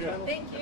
Thank you.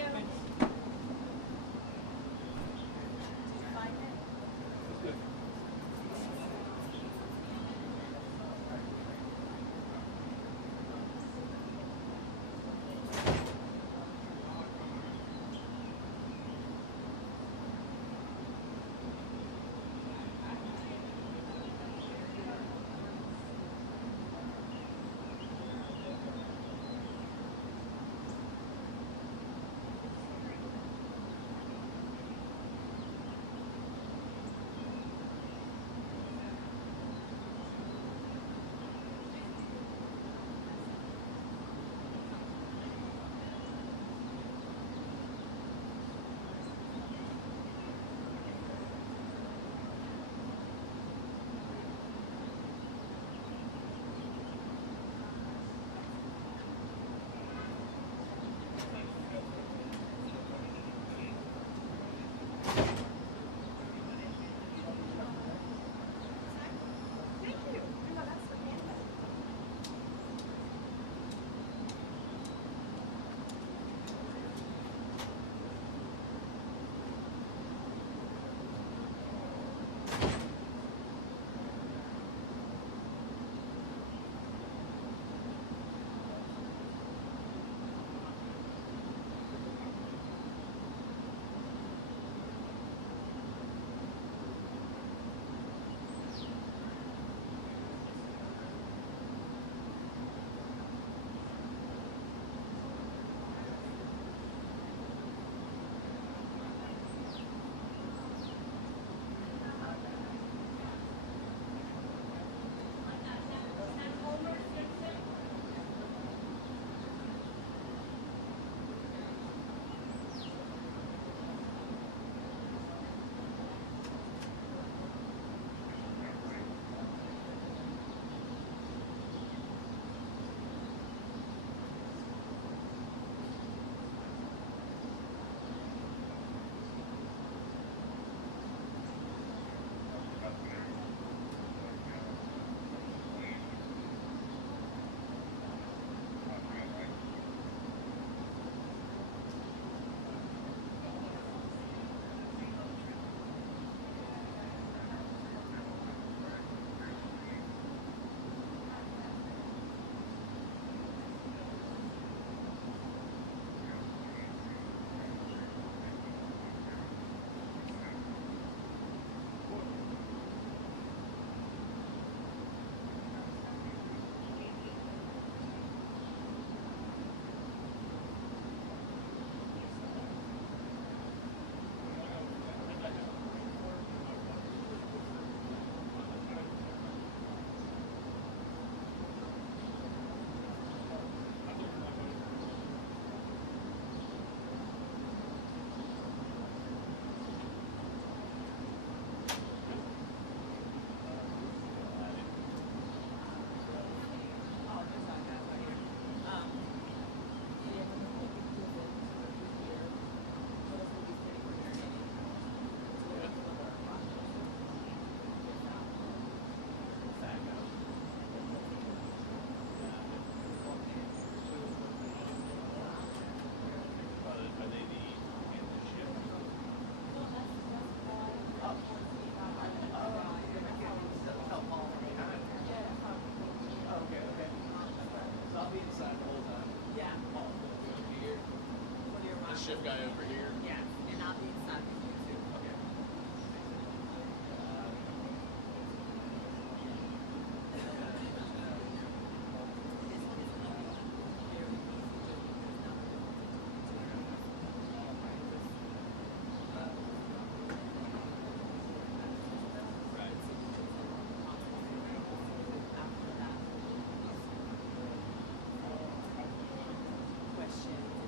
Shift guy over here. Yeah, and I'll be inside with you too. Okay. This one is going to be very easy just because now we're going to question.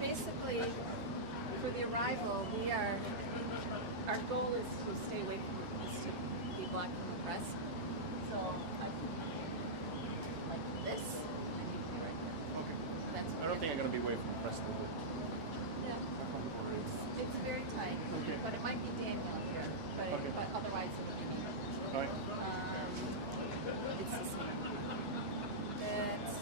basically, for the arrival, our goal is to stay away from, is to be blocked from the press. So I can like this, and you can be right there. Okay. That's I don't think I'm going to be away from the press a little bit. Yeah. It's very tight, Okay. but it might be Daniel here, but, Okay. but otherwise it would be me. All right. It's this one. It's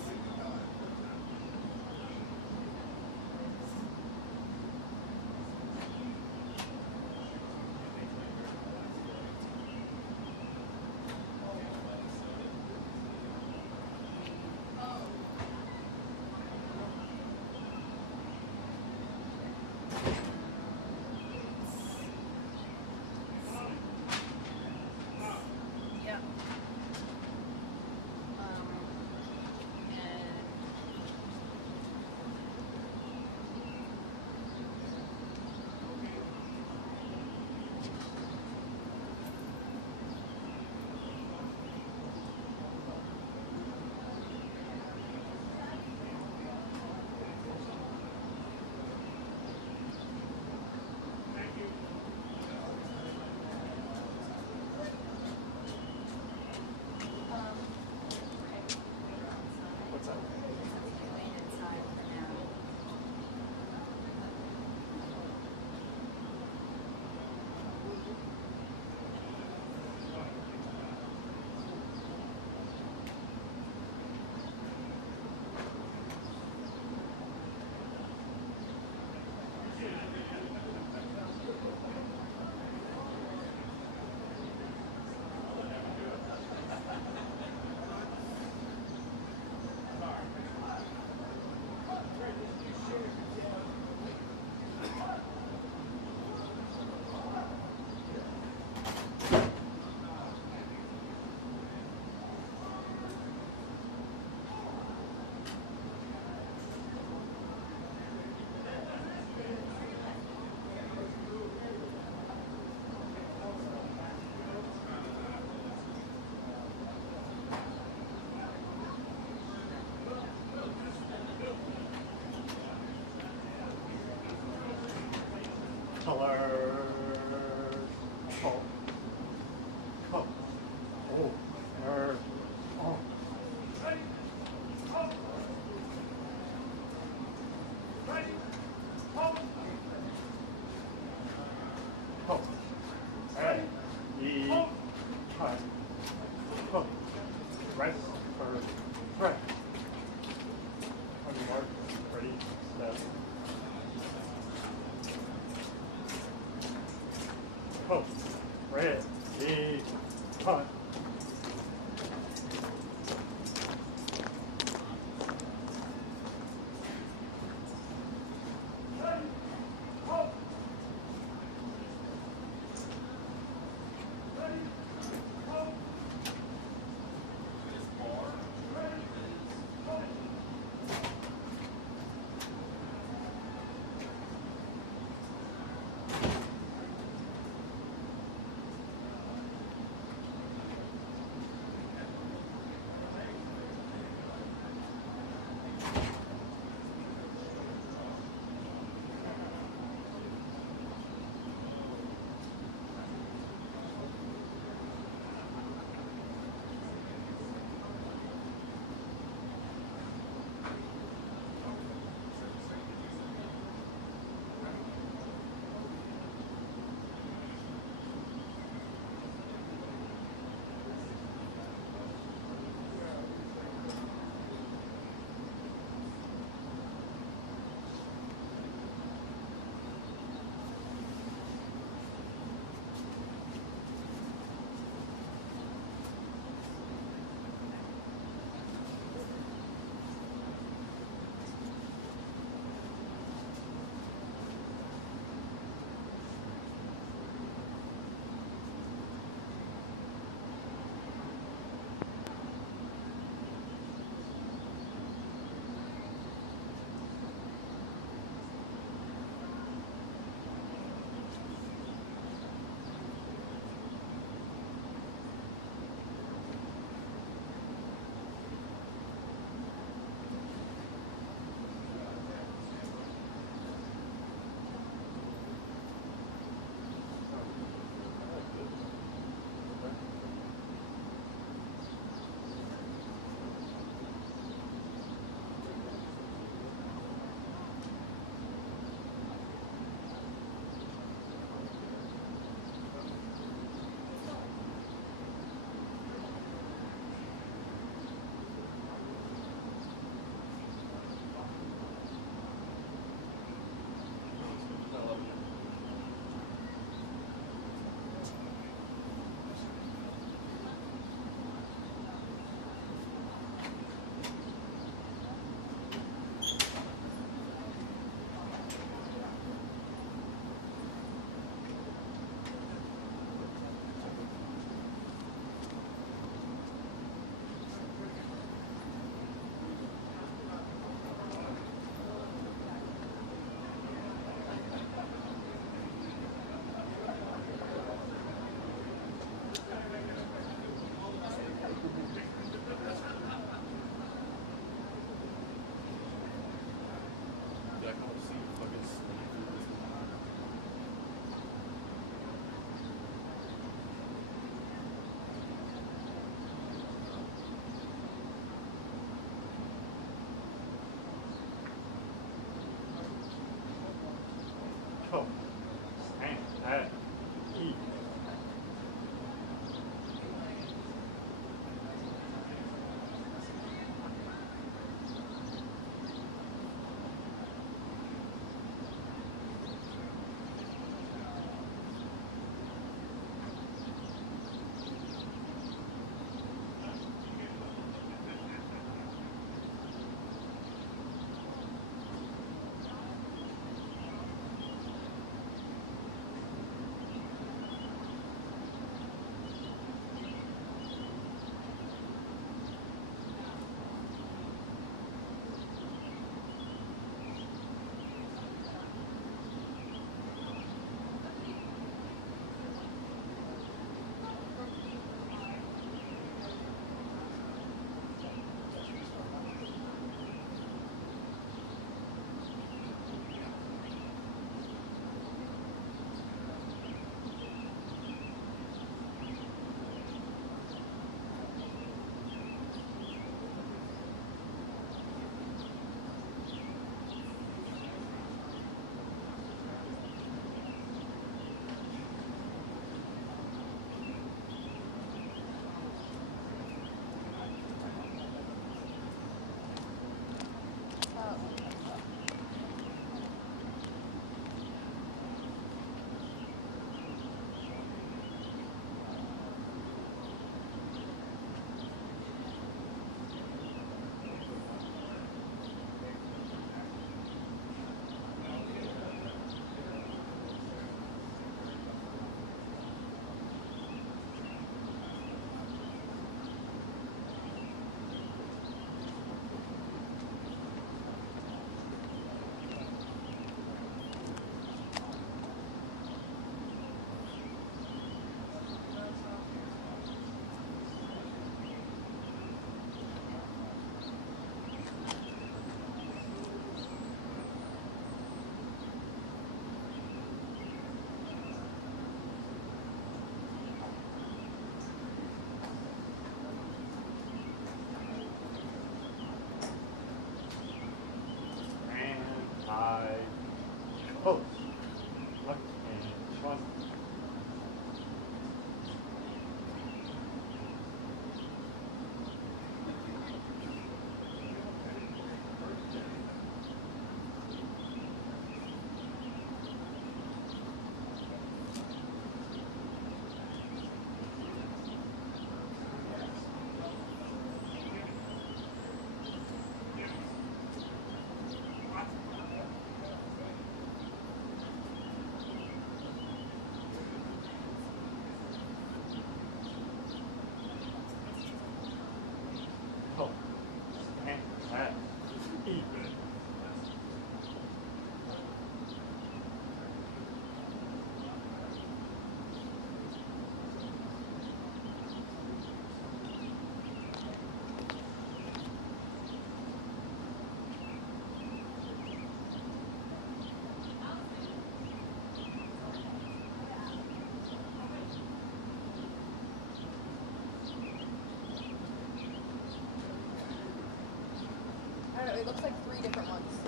It looks like 3 different ones.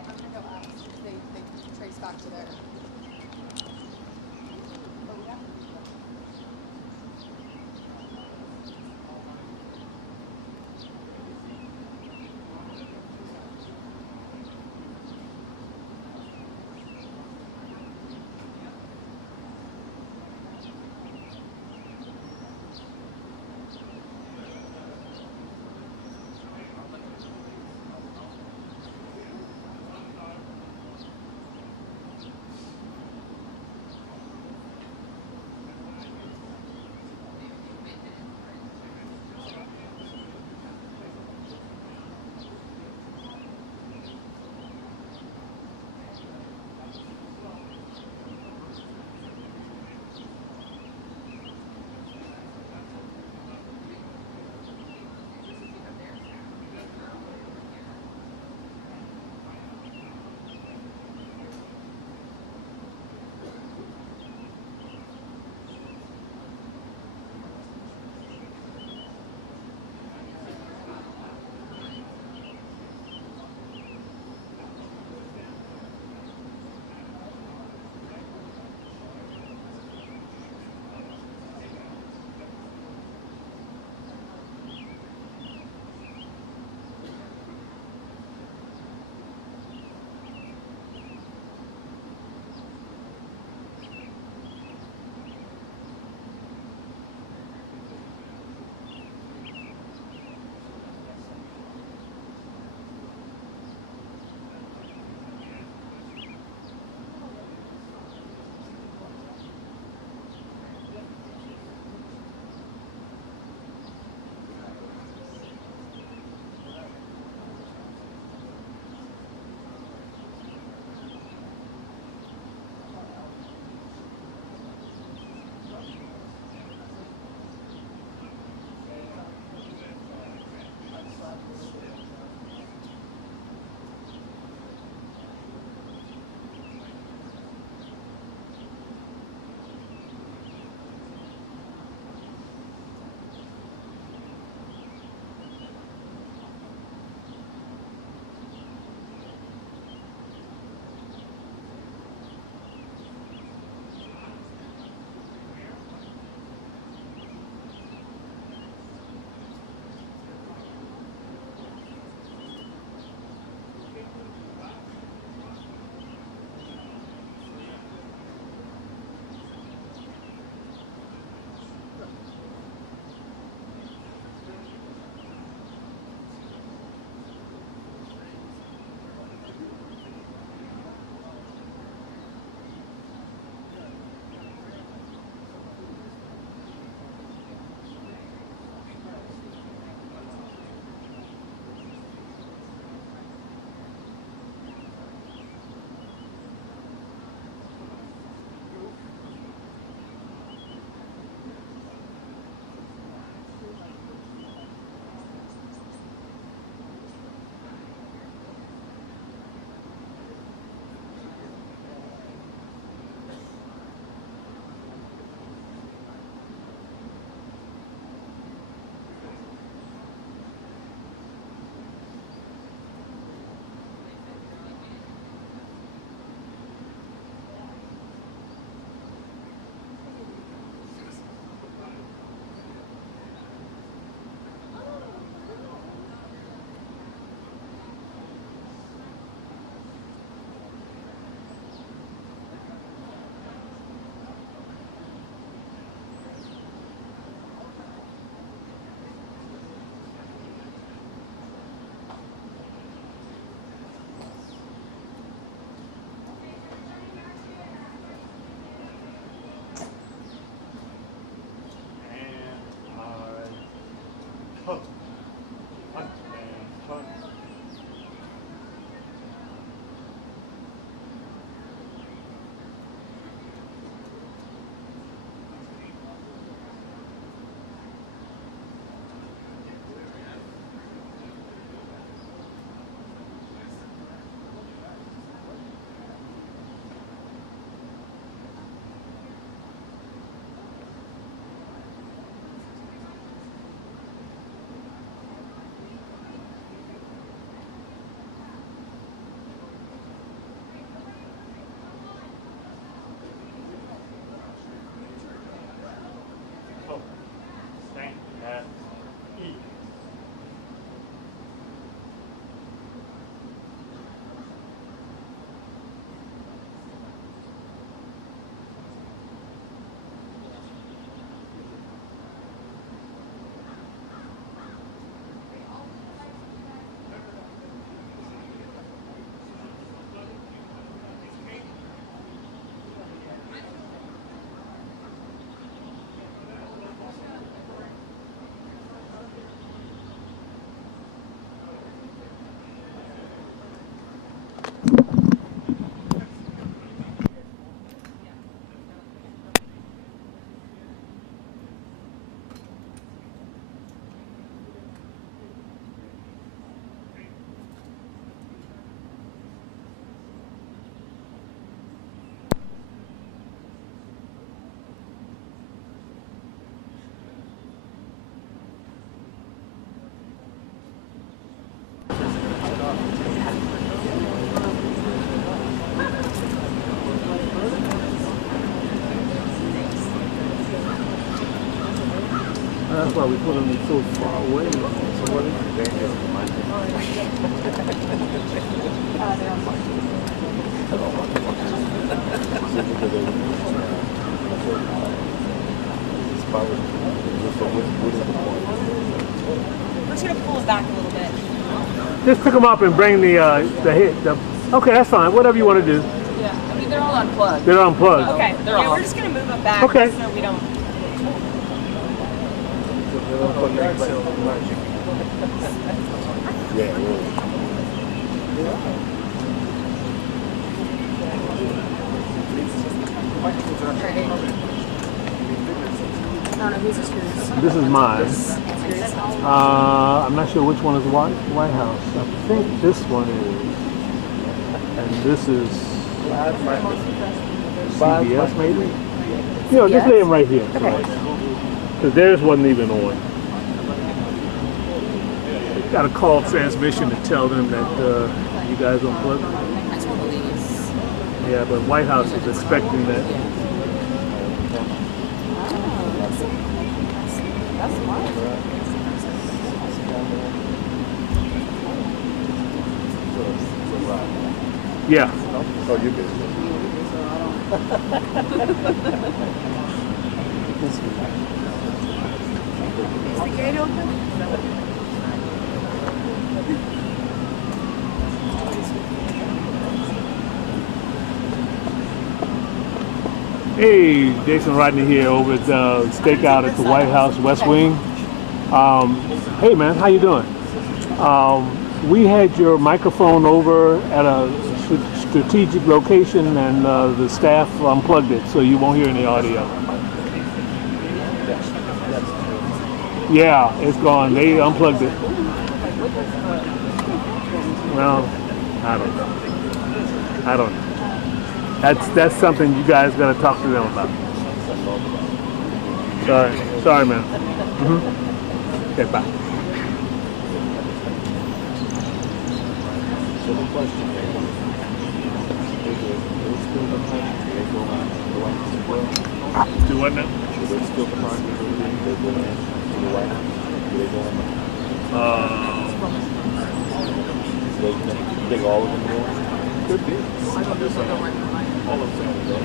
I'm gonna go ask. They trace back to there. Oh, yeah. That's why we put them so far away. They're We're just gonna pull it back a little bit. Just pick them up and bring the hit. Okay, that's fine. Whatever you want to do. Yeah, I mean they're all unplugged. They're unplugged. Okay, yeah, we're just gonna move them back Okay. so we don't. I don't know whose is whose. This is mine. I'm not sure which one is White House. I think this one is, and this is CBS maybe. You know, just lay them right here. Because theirs wasn't even on. Got a call transmission to tell them that you guys unplugged. I totally use. Yeah, but White House is expecting that. That's smart. Yeah. Oh, you good. Is the gate open? Hey, Jason Rodney here over at Stakeout at the White House West Wing. Hey man, how you doing? We had your microphone over at a strategic location and the staff unplugged it so you won't hear any audio. Yeah, it's gone. They unplugged it. Well, I don't know. That's something you guys gotta talk to them about. Sorry, man. Okay, bye. So the question is still the country they go on the White House as well? Do what now? Is it still the country they're going to the White House? Do they go on? You think all of them go? Could be. All of them go.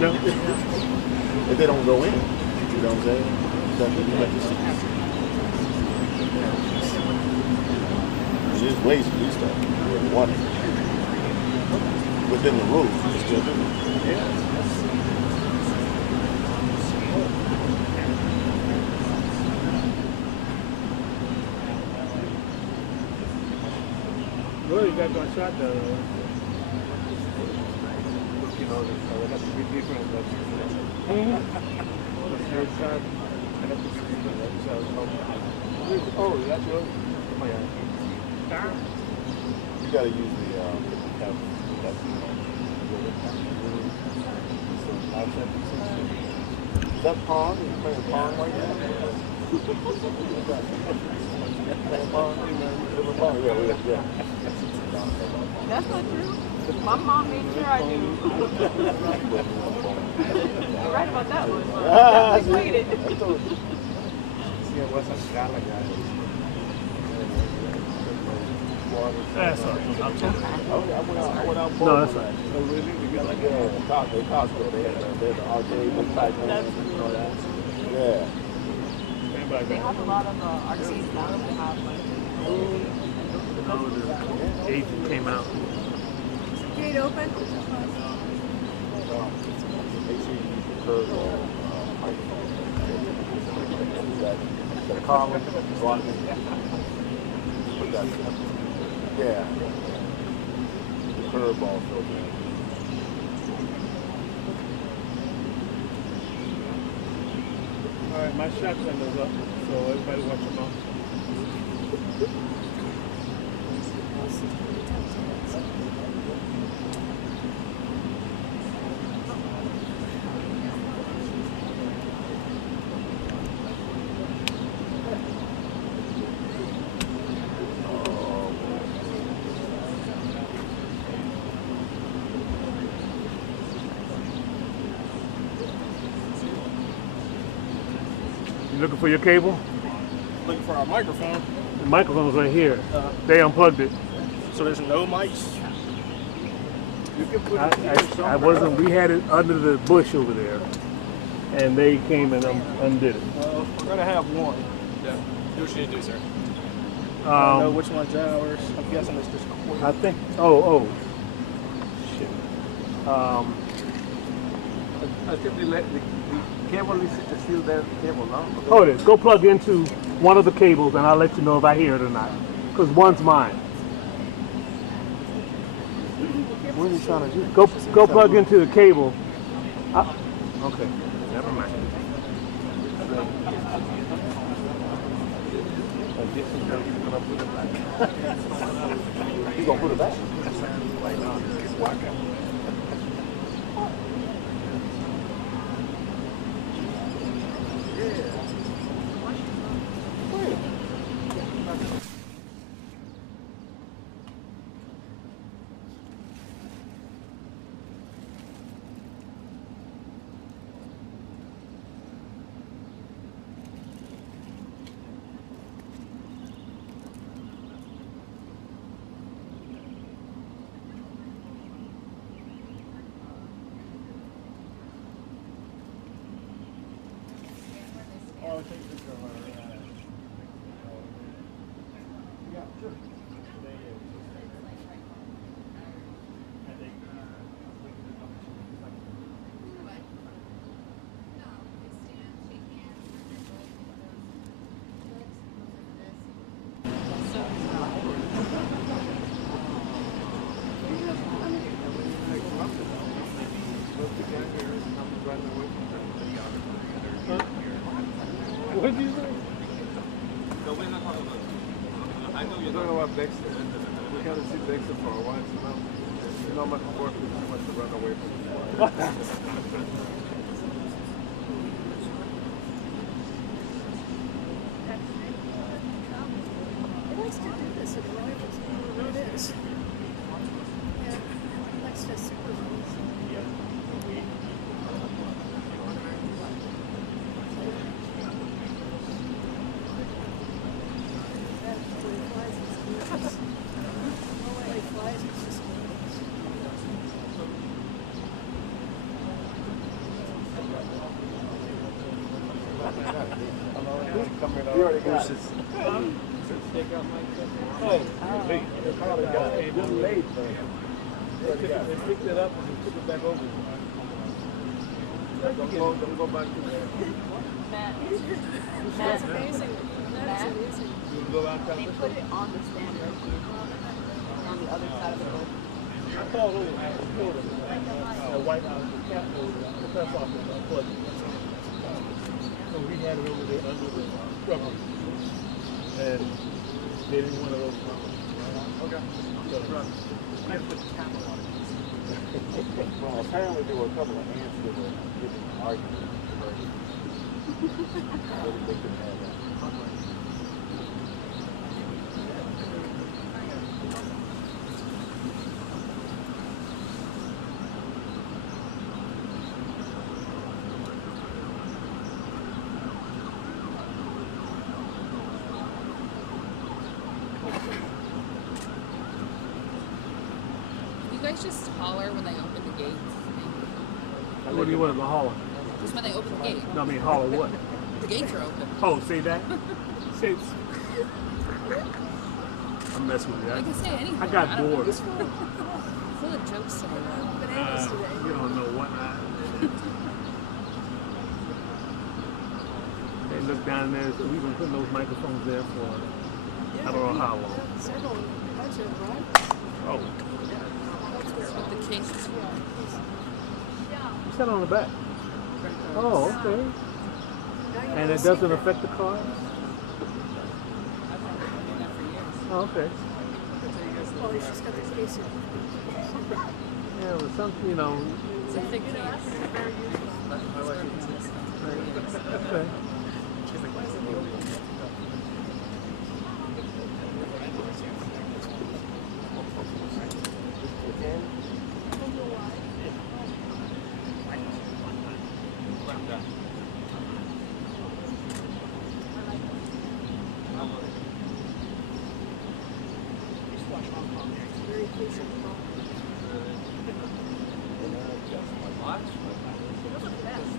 No. If they don't go in, you know what I'm saying? Then you have to see. There's ways to do stuff. One, within the rules, you still do it. Well, you got one shot though. You know, they have to be different. The third shot, I have to be different. Oh, that's yours? Oh my God. You gotta use the Is that Pong? You playing Pong right now? Playing Pong? Yeah. That's not true. My mom made sure I knew. You're right about that one. I played it. That's all right. I went out No, that's all right. Costco, they had the arcade type thing. Yeah. They have a lot of arcades now. They have like. Agent came out. Gate open? The column, yeah. The curve also. All right, my shotgun is up, so everybody watch your mouth. looking for your cable? Looking for our microphone. The microphone's right here. Uh-huh. They unplugged it. So there's no mics. You can put I wasn't. We had it under the bush over there, and they came and undid it. We're gonna have one. Yeah. Do what you need to do, sir. I don't know which one's ours. I'm guessing it's this cord. I think. Oh. Shit. I think the cable is still there. Cable, no? Hold it. Go plug into one of the cables, and I'll let you know if I hear it or not. Because one's mine. What are you trying to do? Go plug into the cable. Okay. Never mind. You gonna put it back? What did you say? I know you don't know about Dexter. We haven't seen Dexter for a while, you know how much work is too much to run away from. It likes to do this at rivals. I don't know what it is. Yeah, it likes to supervise. You already got it. They picked it up and took it back over. Don't go back to there. That's amazing. That's amazing. You go out They put it on the stand right here, on the other side of the boat. I called over and told them the White House, the Capitol, the press office, unplugged it. So we had it over there under the rubber. And they didn't want those problems. Okay. Well, apparently there were a couple of ants that were getting arguing. They couldn't have that. You guys just holler when they open the gates. What do you want to holler? Just when they open the gate. No, I mean holler what? The gates are open. Oh, say that? Say I'm messing with you. I can say anything. I got don't know. bored. It's full of jokes somewhere. Bananas today. You don't know what They look down there. So we've been putting those microphones there for I don't know how long. Several, bunch of rivals. Oh, With the cases. you sat on the back. Oh, okay. And it doesn't affect the cars? Oh, okay. Well, he's just got the case in. Yeah, but some, you know. It's a thick case. Okay. vacation home. Look at that. I don't know if that's like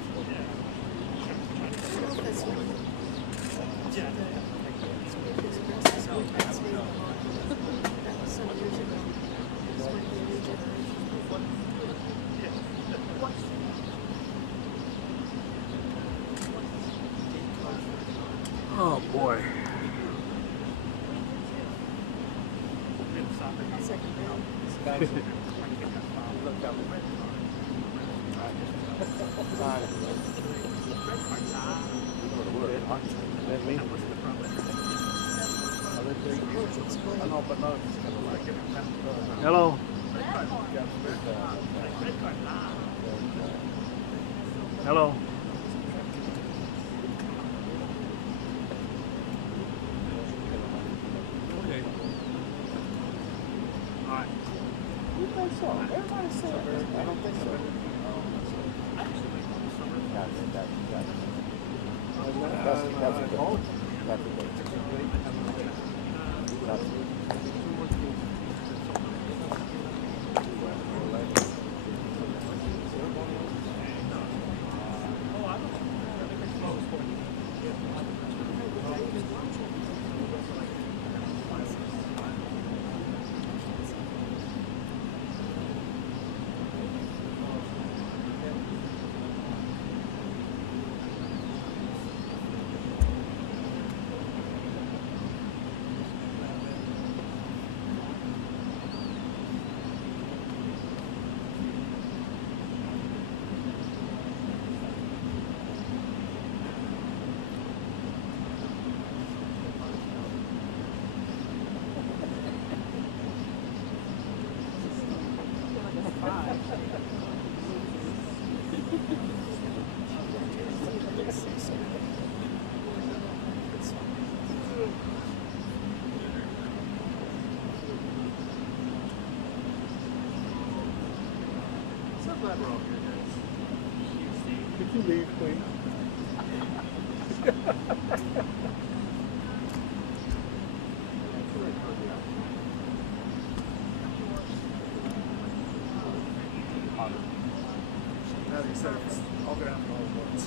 his grass is good, that's the that was some years ago. This might be a new generation. Oh boy. Second round. Hello. Hello. Okay. All right. You think so? Everybody said it. I don't think so. That's a goal. That's a goal. Could you leave, please? I'll go down to all once.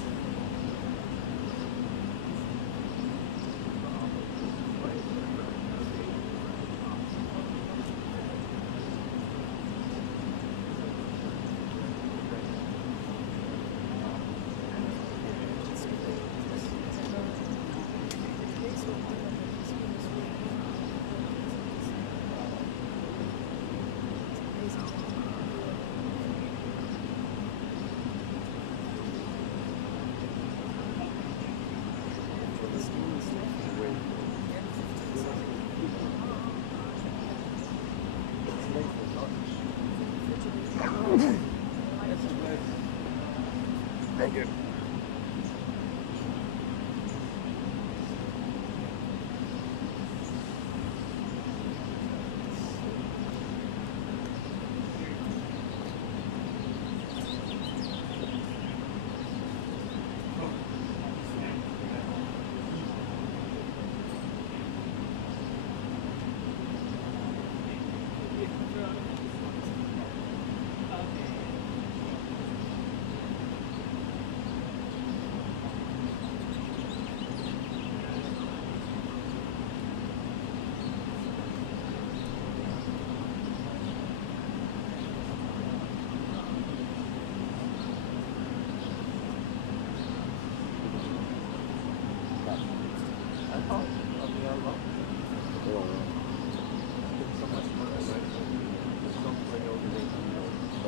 Thank you.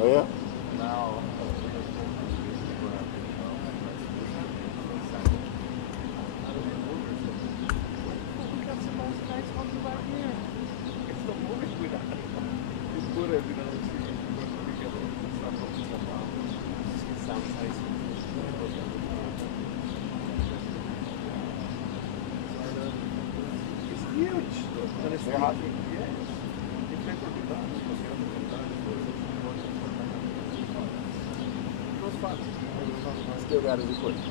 Oh yeah? Still got his equipment.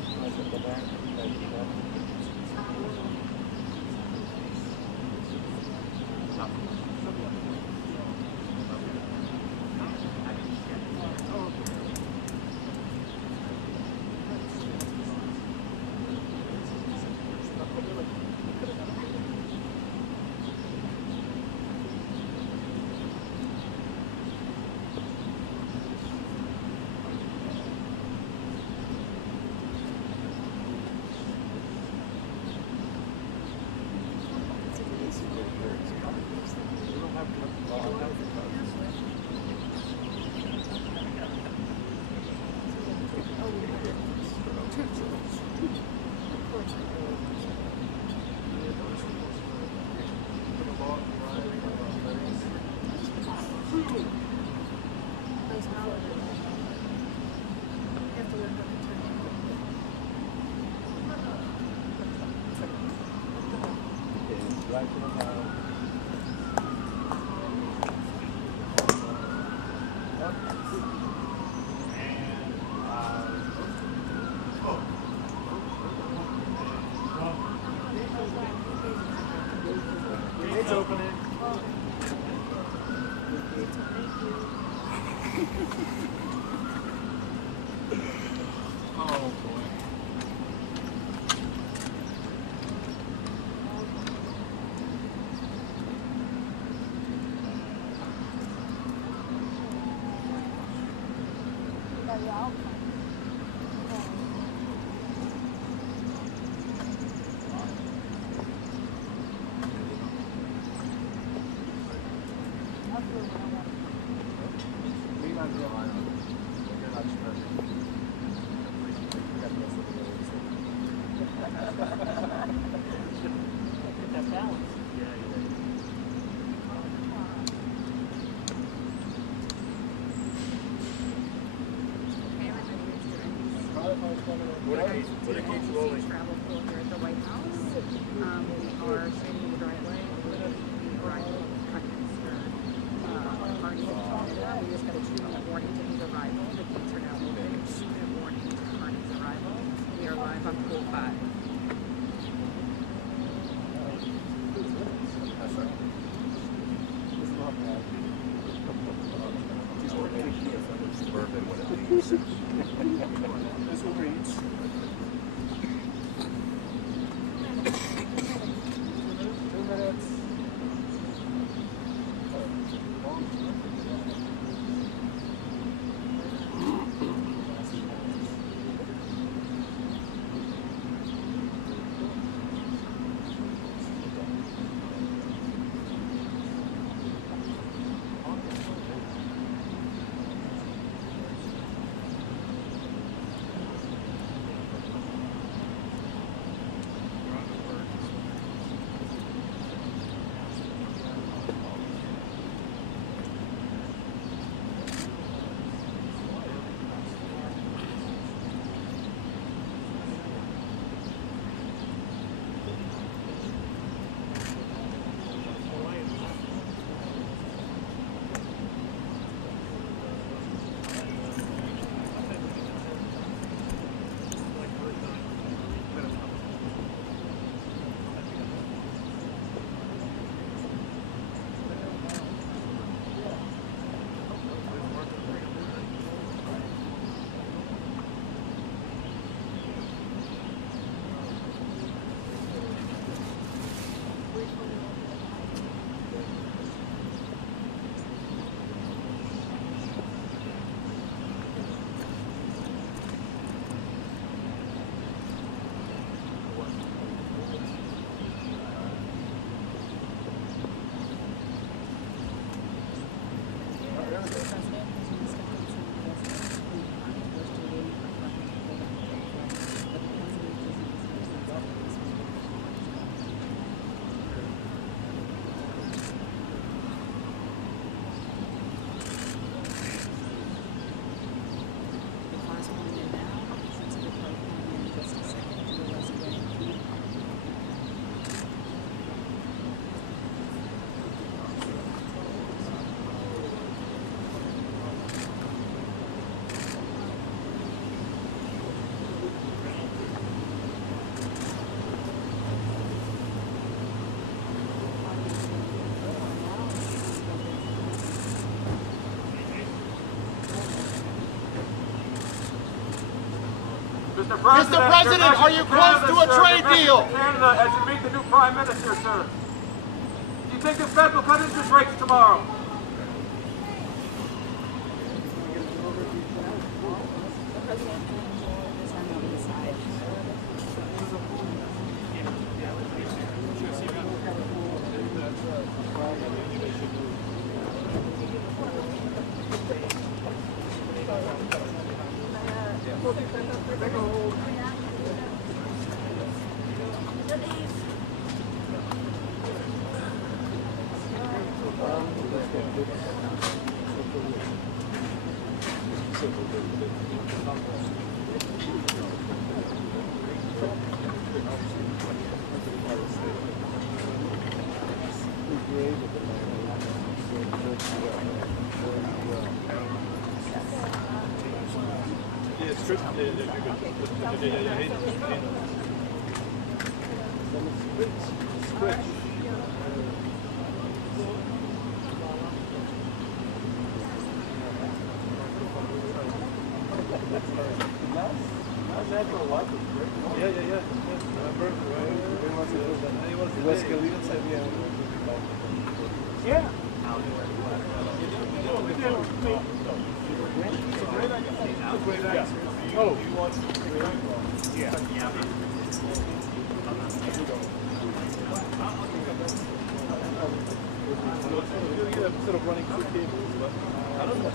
It's opening. Oh boy. Travel pool here at the White House. We are straightening the driveway. The arrival of Mr. Carney in Canada. We just got a 2-minute warning to his arrival. The gates are now open. 2-minute warning to Carney's arrival. We are live on pool 5. This one reads. Mr. President, are you close to a trade deal? Canada, as you meet the new Prime Minister, sir. Do you think the Fed will cut interest rates tomorrow? Instead of running two cables, but I don't know.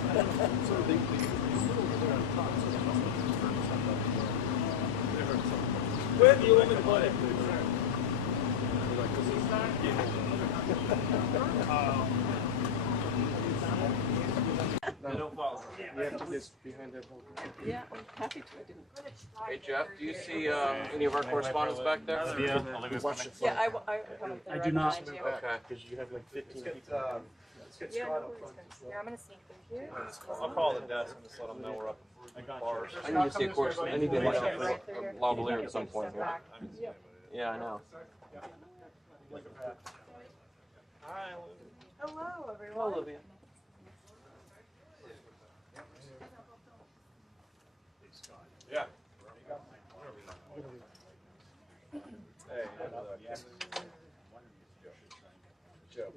Sort of they they're on top, so they must have hurt something. They hurt something. Where do you want me to put it? They don't follow. You have to get behind that whole. Yeah, I'm happy to. I didn't. Hey Jeff, do you see any of our correspondence back there? Yeah, I do not. Okay. because you have like 15 people. Yeah, no worries, guys. Here, I'm gonna sneak through here. I'll call the desk and just let them know we're up. Bars. I need to see a course. I need to look up a lavalier at some point here. Yeah, I know. Hello, everyone. Olivia. Yeah. Hey, Joe.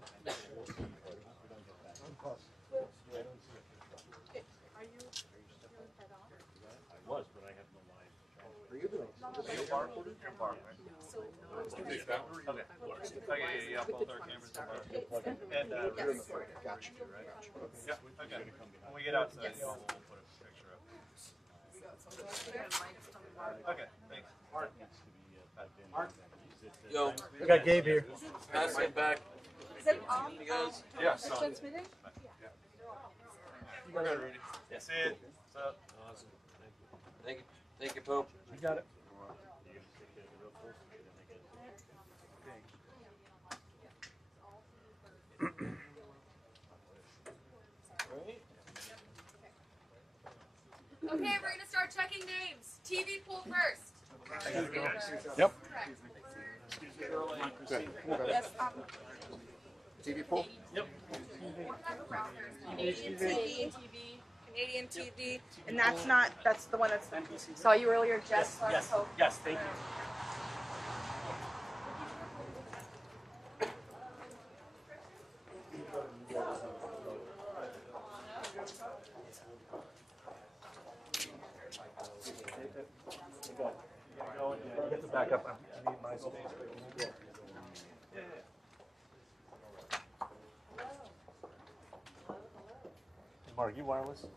yeah, both our cameras are on. And Gotcha. yeah, okay. When we get outside, y'all will put a picture up. Okay, thanks. Yo, We got Gabe here. pass it back. Is it on? You guys. Yeah, Transmitting? We're good, Rudy. See it. What's up? Awesome. Thank you. Thank you, Pope. You got it. Okay, we're gonna start checking names. TV pool first. Yep. Yes, TV pool? Canadian TV, and that's the one that's saw you earlier, Jess. Yes. Yes. Thank you. You have to back up. I need my space. Mark, you wireless?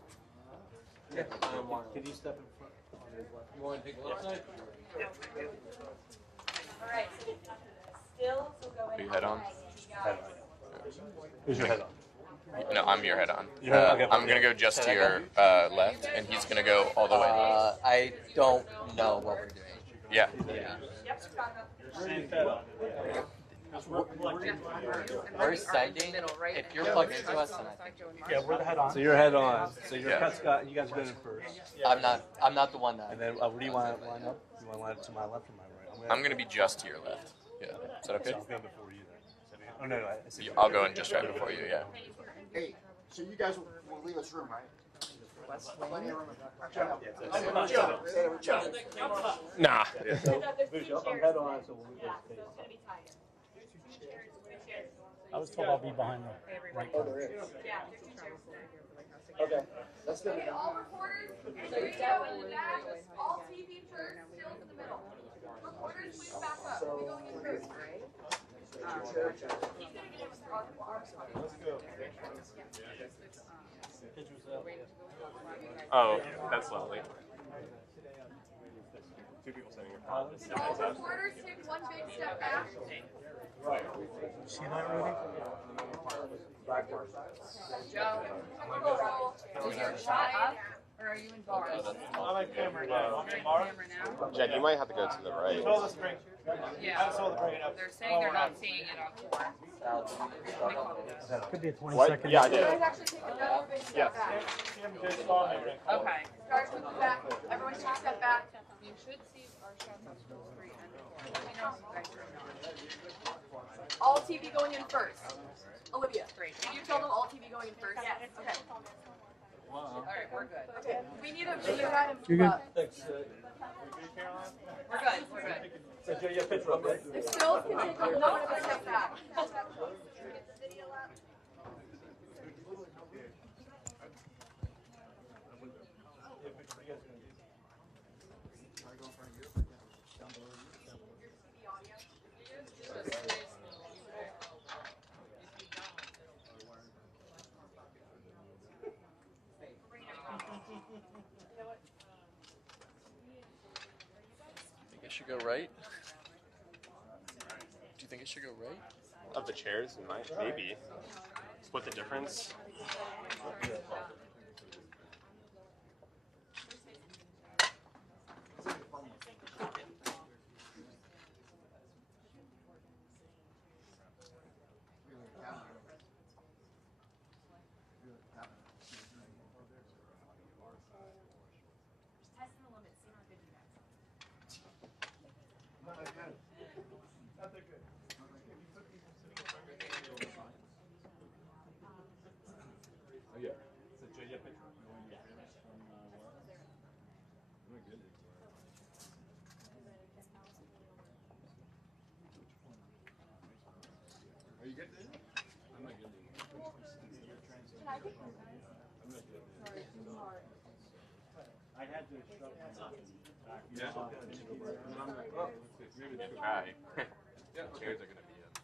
Yeah, I'm wireless. Can you step in front? You want to take a left side? All right. Still, so go ahead. Are you head on? Who's your head on? No, I'm your head on. Okay. I'm gonna go just to your left, and he's gonna go all the way. I don't know what we're doing. Yeah. We're sighting. If you're plugged into us, then I think. Yeah, we're the head on. So you're head on. So you're Yeah. Scott, and you guys are going in first. I'm not the one that. And then where do you want to line up? You want to line up to my left or my right? I'm gonna be just to your left. Yeah. Is that okay? So I'll go before you then. Oh no, I see. I'll go in just right before you. Yeah. Hey, so you guys will leave this room, right? Nah. I'm head on, so we'll leave this space. I was told I'll be behind the right corner. Okay, that's good. Okay, all reporters, there you go in the back. All TV first, still in the middle. Reporters, please back up. We're going in first. He's gonna get in with our arms. Oh, that's lovely. Two people sitting here. All reporters, take one big step back. See that, Rudy? Joe, do your shot up. Or are you in bars? I'm at camera now. You're in camera now? Jen, you might have to go to the right. Yeah. They're saying they're not seeing it on tour. Could be a 20 What? second. Yeah, I did. You guys actually take another big step back. Okay. Start with the back. Everyone take a step back. You should see our shots on School Street and tour. Let me know if you guys are not. All TV going in first. Olivia, great. Can you tell them all TV going in first? Yes. Okay. All right, we're good. Okay, we need a video guy to move up. Thanks. We're good. We're good. So, Joe, you have a picture up there? If stills can take a little bit of a step back. Think I should go right? Do you think I should go right? Of the chairs, maybe. Split the difference. I had to shove Yeah. Hi. Chairs are going to be a real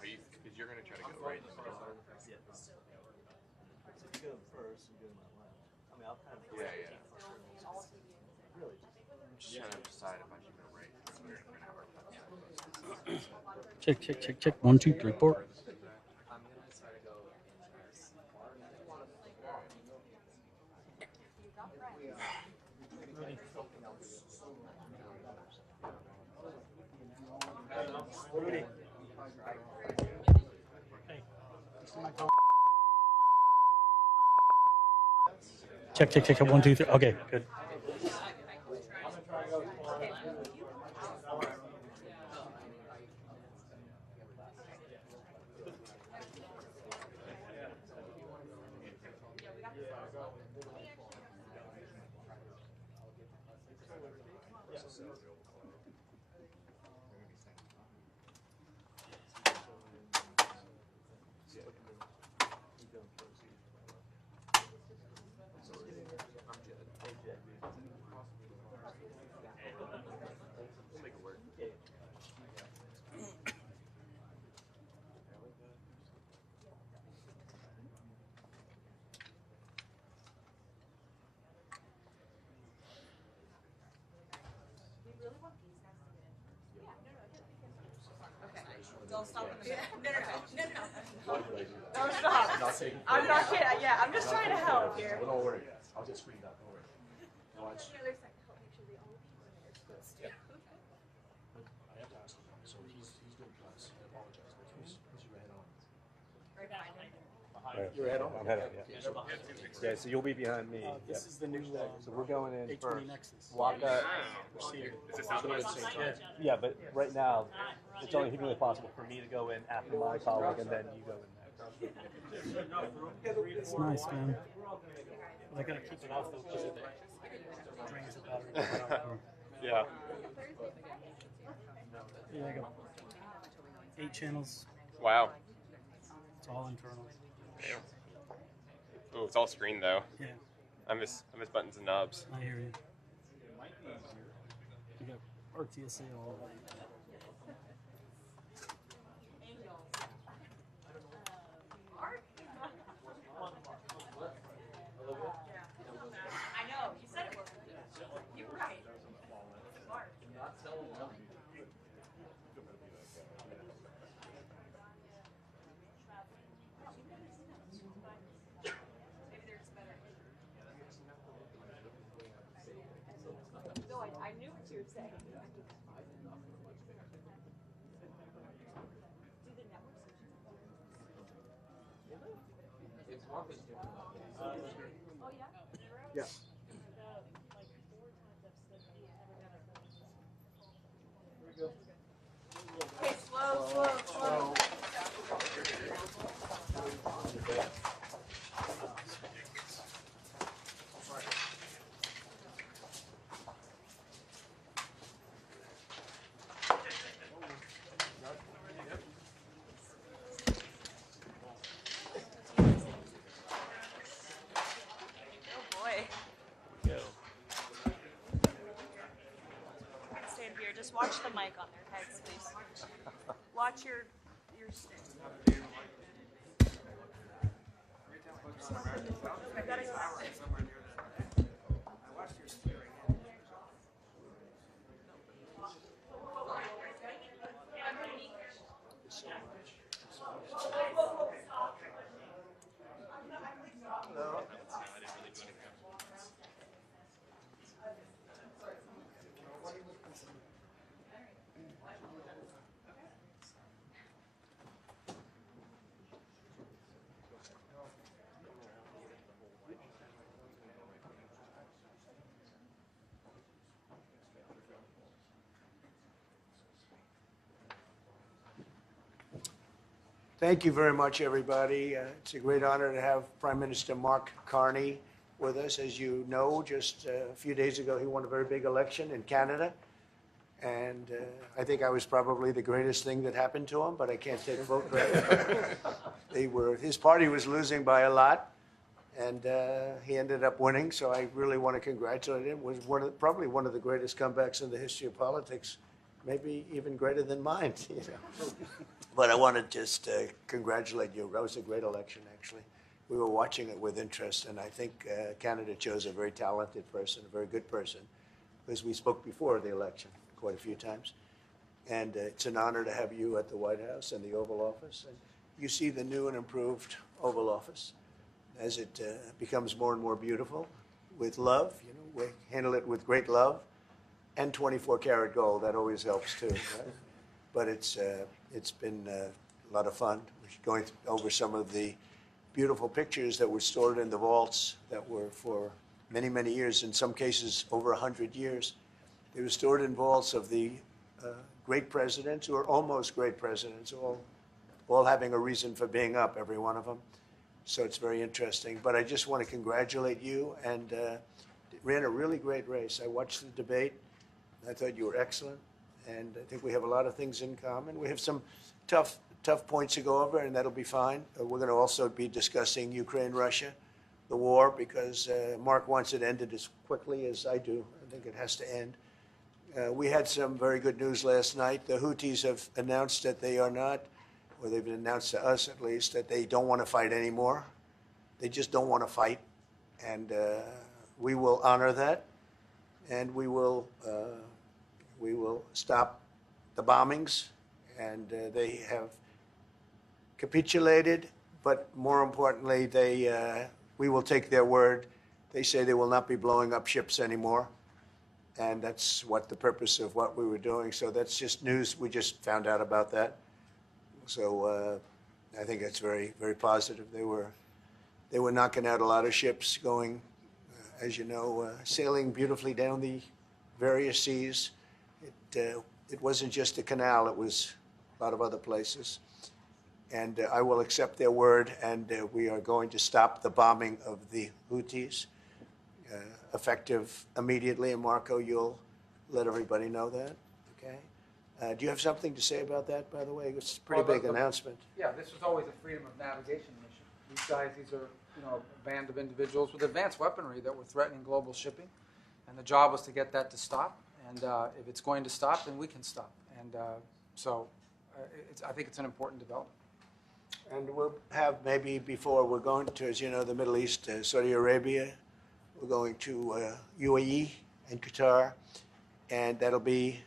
Are you, because you're going to try to go right in the middle. Yes. So if you go first, you go to my left. I mean, I'll kind of. Yeah. Really? I'm just trying to decide if I should go right. We're going to have our Check, check, check, check. 1, 2, 3, 4. Rudy. Check, check, check. 1, 2, 3. Okay, good. Don't stop. No. Don't stop. I'm not kidding. Yeah, I'm just trying to help here. Well, don't worry. I'll just screen that. Don't worry. Watch. The other side to help make sure they all leave when they're supposed to. I have to ask him. So he's doing class. I apologize. Who's your head on? Right behind him. You're head on? I'm head on, yeah. Yeah, so you'll be behind me. This is the new So we're going in first. Nexus. Waka. Is this how Yeah, but right now, it's only humanly possible for me to go in after my colleague and then you go in next. It's nice, man. I gotta keep it off though because it drains the battery. Yeah. Yeah, I got 8 channels. Wow. It's all internal. Oh, it's all screen though. Yeah, I miss buttons and knobs. I hear you. You got RTSA all over. I know. You said it was. You're right. Smart. Maybe there's Yeah. Okay, slow. Oh boy. Stand here. Just watch the mic on their heads, please. Watch your stick. I gotta go. Thank you very much, everybody. It's a great honor to have Prime Minister Mark Carney with us. As you know, just a few days ago, he won a very big election in Canada. And I think I was probably the greatest thing that happened to him, but I can't take full credit. His party was losing by a lot, and he ended up winning. So I really want to congratulate him. It was probably one of the greatest comebacks in the history of politics, maybe even greater than mine. You know. But I want to just congratulate you. That was a great election, actually. We were watching it with interest, and I think Canada chose a very talented person, a very good person, because we spoke before the election quite a few times. And it's an honor to have you at the White House and the Oval Office. And you see the new and improved Oval Office as it becomes more and more beautiful with love. You know, we handle it with great love and 24-karat gold. That always helps, too. Right? But it's been a lot of fun. We're going over some of the beautiful pictures that were stored in the vaults that were for many, many years, in some cases over 100 years. They were stored in vaults of the great presidents, or almost great presidents, all having a reason for being up, every one of them. So it's very interesting. But I just want to congratulate you, and ran a really great race. I watched the debate. I thought you were excellent. And I think we have a lot of things in common. We have some tough points to go over, and that'll be fine. We're going to also be discussing Ukraine, Russia, the war, because Mark wants it ended as quickly as I do. I think it has to end. We had some very good news last night. The Houthis have announced that they are not, or they've announced to us at least, that they don't want to fight anymore. They just don't want to fight. And we will honor that, and we will stop the bombings, and they have capitulated, but more importantly, we will take their word. They say they will not be blowing up ships anymore, and that's what the purpose of what we were doing. So that's just news. We just found out about that. So I think that's very, very positive. They were knocking out a lot of ships going, as you know, sailing beautifully down the various seas. It wasn't just a canal, it was a lot of other places. And I will accept their word, and we are going to stop the bombing of the Houthis, effective immediately. And Marco, you'll let everybody know that, okay? Do you have something to say about that, by the way? It's a pretty big announcement. Yeah, this was always a freedom of navigation mission. These are, a band of individuals with advanced weaponry that were threatening global shipping, and the job was to get that to stop. And if it's going to stop, then we can stop. And I think it's an important development. And we'll have maybe before, we're going to, as you know, the Middle East, Saudi Arabia. We're going to UAE and Qatar. And that'll be,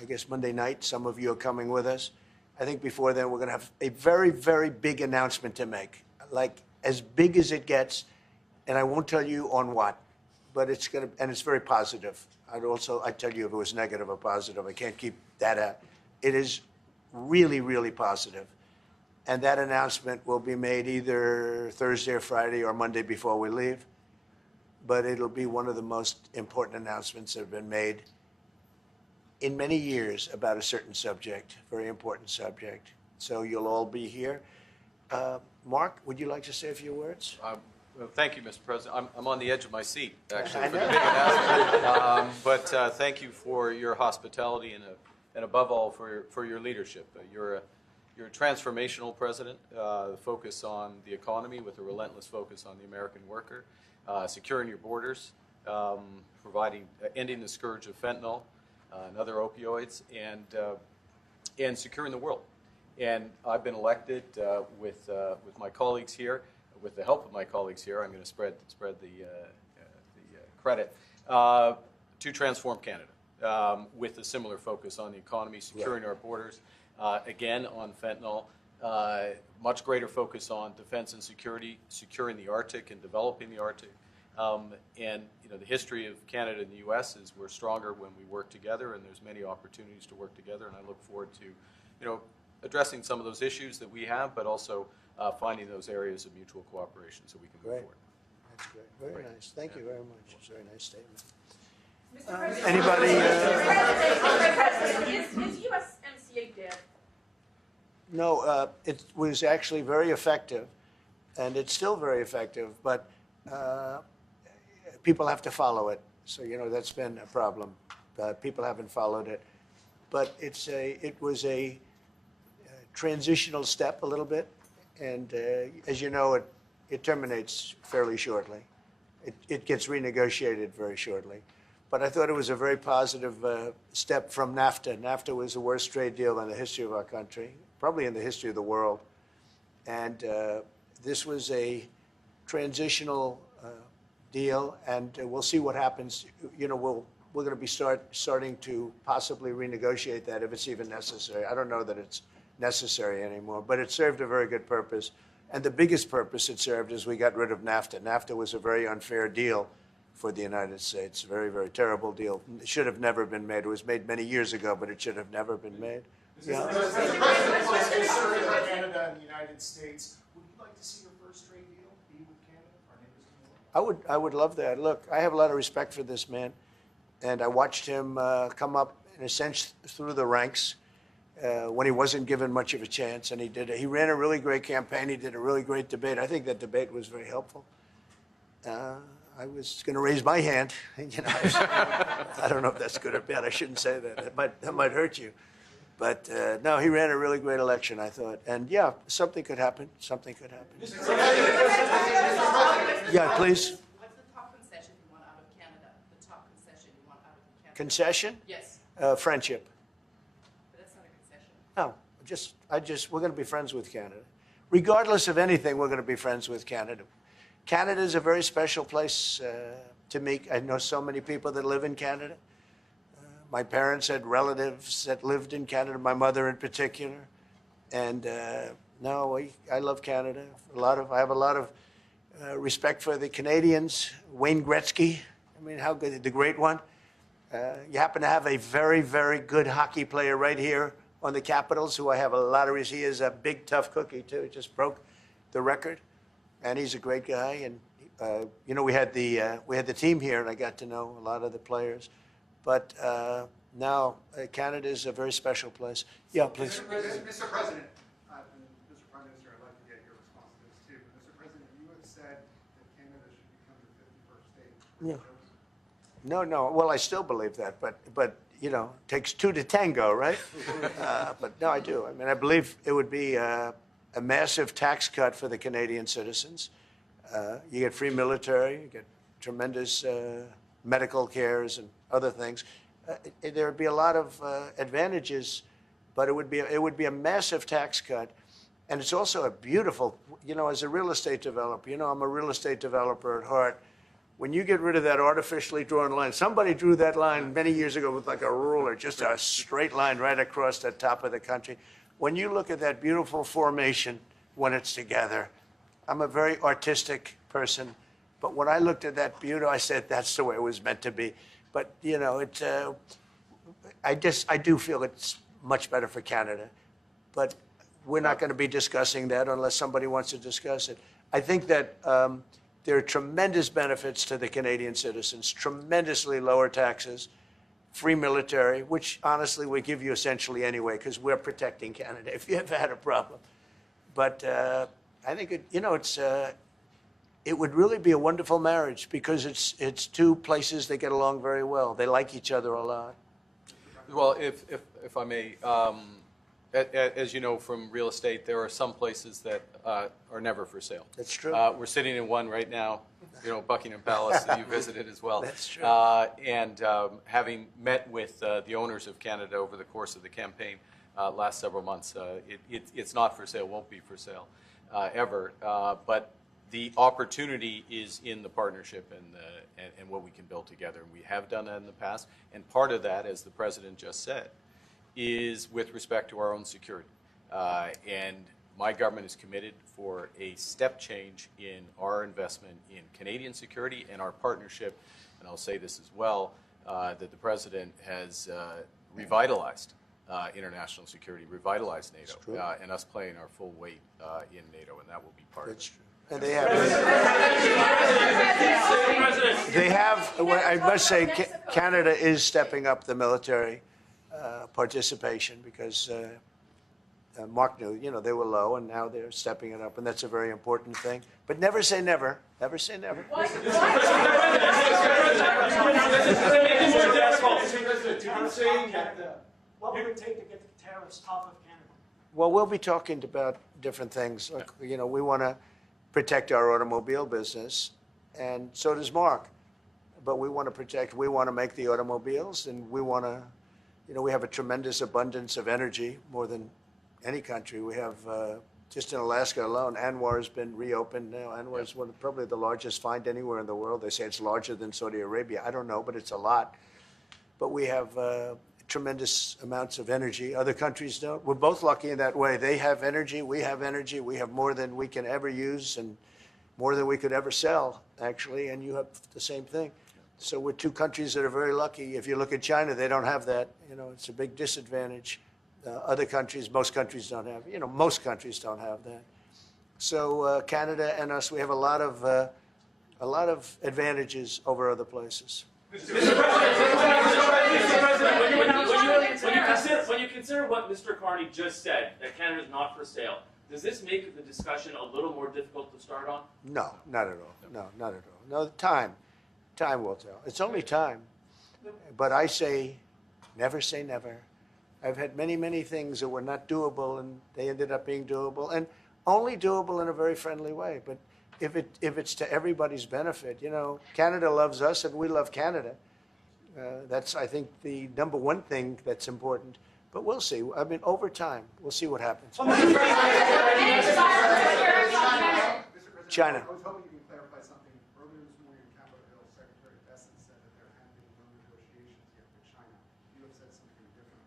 I guess, Monday night. Some of you are coming with us. I think before then, we're going to have a very, very big announcement to make, like as big as it gets. And I won't tell you on what, but it's going to, and it's very positive. I'd tell you if it was negative or positive. I can't keep that out. It is really, really positive. And that announcement will be made either Thursday or Friday or Monday before we leave. But it'll be one of the most important announcements that have been made in many years about a certain subject, very important subject. So you'll all be here. Mark, would you like to say a few words? Well, thank you, Mr. President. I'm on the edge of my seat, actually, for the big announcement. But thank you for your hospitality and above all, for your leadership. You're a transformational president, focus on the economy with a relentless focus on the American worker, securing your borders, ending the scourge of fentanyl and other opioids, and securing the world. And I've been elected with my colleagues here, with the help of my colleagues here. I'm going to spread the credit to transform Canada with a similar focus on the economy, securing our borders, again on fentanyl, much greater focus on defense and security, securing the Arctic and developing the Arctic. And the history of Canada and the U.S. is we're stronger when we work together, and there's many opportunities to work together. And I look forward to addressing some of those issues that we have, but also finding those areas of mutual cooperation so we can move forward. That's great. Very nice. Thank you very much. It's a very nice statement. Mr. President, Anybody? Is USMCA dead? No, it was actually very effective, and it's still very effective, but people have to follow it. So, that's been a problem. People haven't followed it. But it was a transitional step a little bit, and as you know, it terminates fairly shortly. It gets renegotiated very shortly. But I thought it was a very positive step from NAFTA. NAFTA was the worst trade deal in the history of our country, probably in the history of the world. And this was a transitional deal, and we'll see what happens. We're going to be starting to possibly renegotiate that if it's even necessary. I don't know that it's necessary anymore, but it served a very good purpose. And the biggest purpose it served is we got rid of NAFTA. NAFTA was a very unfair deal for the United States. Very, very terrible deal. It should have never been made. It was made many years ago, but it should have never been made. Canada and the United States, would you like to see your first trade deal be with Canada? Our neighbors? I would love that. Look, I have a lot of respect for this man, and I watched him come up, in a sense, through the ranks when he wasn't given much of a chance, and he ran a really great campaign. He did a really great debate. I think that debate was very helpful. I was going to raise my hand. I don't know if that's good or bad. I shouldn't say that. That might hurt you. But no, he ran a really great election, I thought. And yeah, something could happen. Something could happen. Yeah, please. What's the top concession you want out of Canada? The top concession you want out of Canada? Concession? Yes. Friendship. But that's not a concession. No, we're going to be friends with Canada. Regardless of anything, we're going to be friends with Canada. Canada is a very special place to me. I know so many people that live in Canada. My parents had relatives that lived in Canada, my mother in particular. And I love Canada. I have a lot of respect for the Canadians. Wayne Gretzky, how good, the great one. You happen to have a very, very good hockey player right here on the Capitals, who I have a lot of respect. He is a big, tough cookie, too. He just broke the record. And he's a great guy. And, we had the team here, and I got to know a lot of the players. But now Canada is a very special place. Yeah, please. Mr. President, Mr. Prime Minister, I'd like to get your response to this too. Mr. President, you have said that Canada should become the 51st state. Yeah. No. Well, I still believe that, but it takes two to tango, right? But no, I do. I believe it would be a massive tax cut for the Canadian citizens. You get free military, you get tremendous medical cares and other things. There would be a lot of advantages, but it would be a massive tax cut. And it's also a beautiful, as a real estate developer, I'm a real estate developer at heart. When you get rid of that artificially drawn line, somebody drew that line many years ago with like a ruler, just a straight line right across the top of the country. When you look at that beautiful formation when it's together, I'm a very artistic person, but when I looked at that beauty, I said, that's the way it was meant to be. But, you know, I do feel it's much better for Canada. But we're not going to be discussing that unless somebody wants to discuss it. I think that there are tremendous benefits to the Canadian citizens, tremendously lower taxes, free military, which honestly we give you essentially anyway because we're protecting Canada if you ever had a problem. But I think it would really be a wonderful marriage because it's two places that get along very well. They like each other a lot. Well, if I may, as you know from real estate, there are some places that are never for sale. That's true. We're sitting in one right now, you know, Buckingham Palace that you visited as well. That's true. And having met with the owners of Canada over the course of the campaign last several months, it's not for sale, won't be for sale ever. But the opportunity is in the partnership and what we can build together. And we have done that in the past. And part of that, as the President just said, is with respect to our own security. And my government is committed for a step change in our investment in Canadian security and our partnership, and I'll say this as well, that the President has revitalized international security, revitalized NATO, and us playing our full weight in NATO, and that will be part of it. And they have, I must say, Canada is stepping up the military participation because Mark knew, you know, they were low and now they're stepping it up, and that's a very important thing. But never say never. Never say never. What would it take to get the tariffs off of Canada? Well, we'll be talking about different things. Like, you know, we want to protect our automobile business, and so does Mark. But we want to make the automobiles, and we want to, you know, we have a tremendous abundance of energy, more than any country. We have, just in Alaska alone, Anwar has been reopened now. Anwar is probably the largest find anywhere in the world. They say it's larger than Saudi Arabia. I don't know, but it's a lot. But we have tremendous amounts of energy. Other countries don't. We're both lucky in that way. They have energy. We have energy. We have more than we can ever use and more than we could ever sell, actually, and you have the same thing. So we're two countries that are very lucky. If you look at China, they don't have that. You know, it's a big disadvantage. Other countries, most countries don't have. You know, most countries don't have that. So Canada and us, we have a lot of advantages over other places. Mr. President, when you consider what Mr. Carney just said, that Canada is not for sale, does this make the discussion a little more difficult to start on? No, not at all. No, not at all. No, time will tell. It's only time. But I say never. I've had many, many things that were not doable, and they ended up being doable, and only doable in a very friendly way. But if it's to everybody's benefit, you know, Canada loves us, and we love Canada. That's, I think, the number one thing that's important. But we'll see. I mean, over time, we'll see what happens. China. I was hoping you can clarify something. Earlier this morning in Capitol Hill, Secretary Besson said that there had been no negotiations yet with China. You have said something different.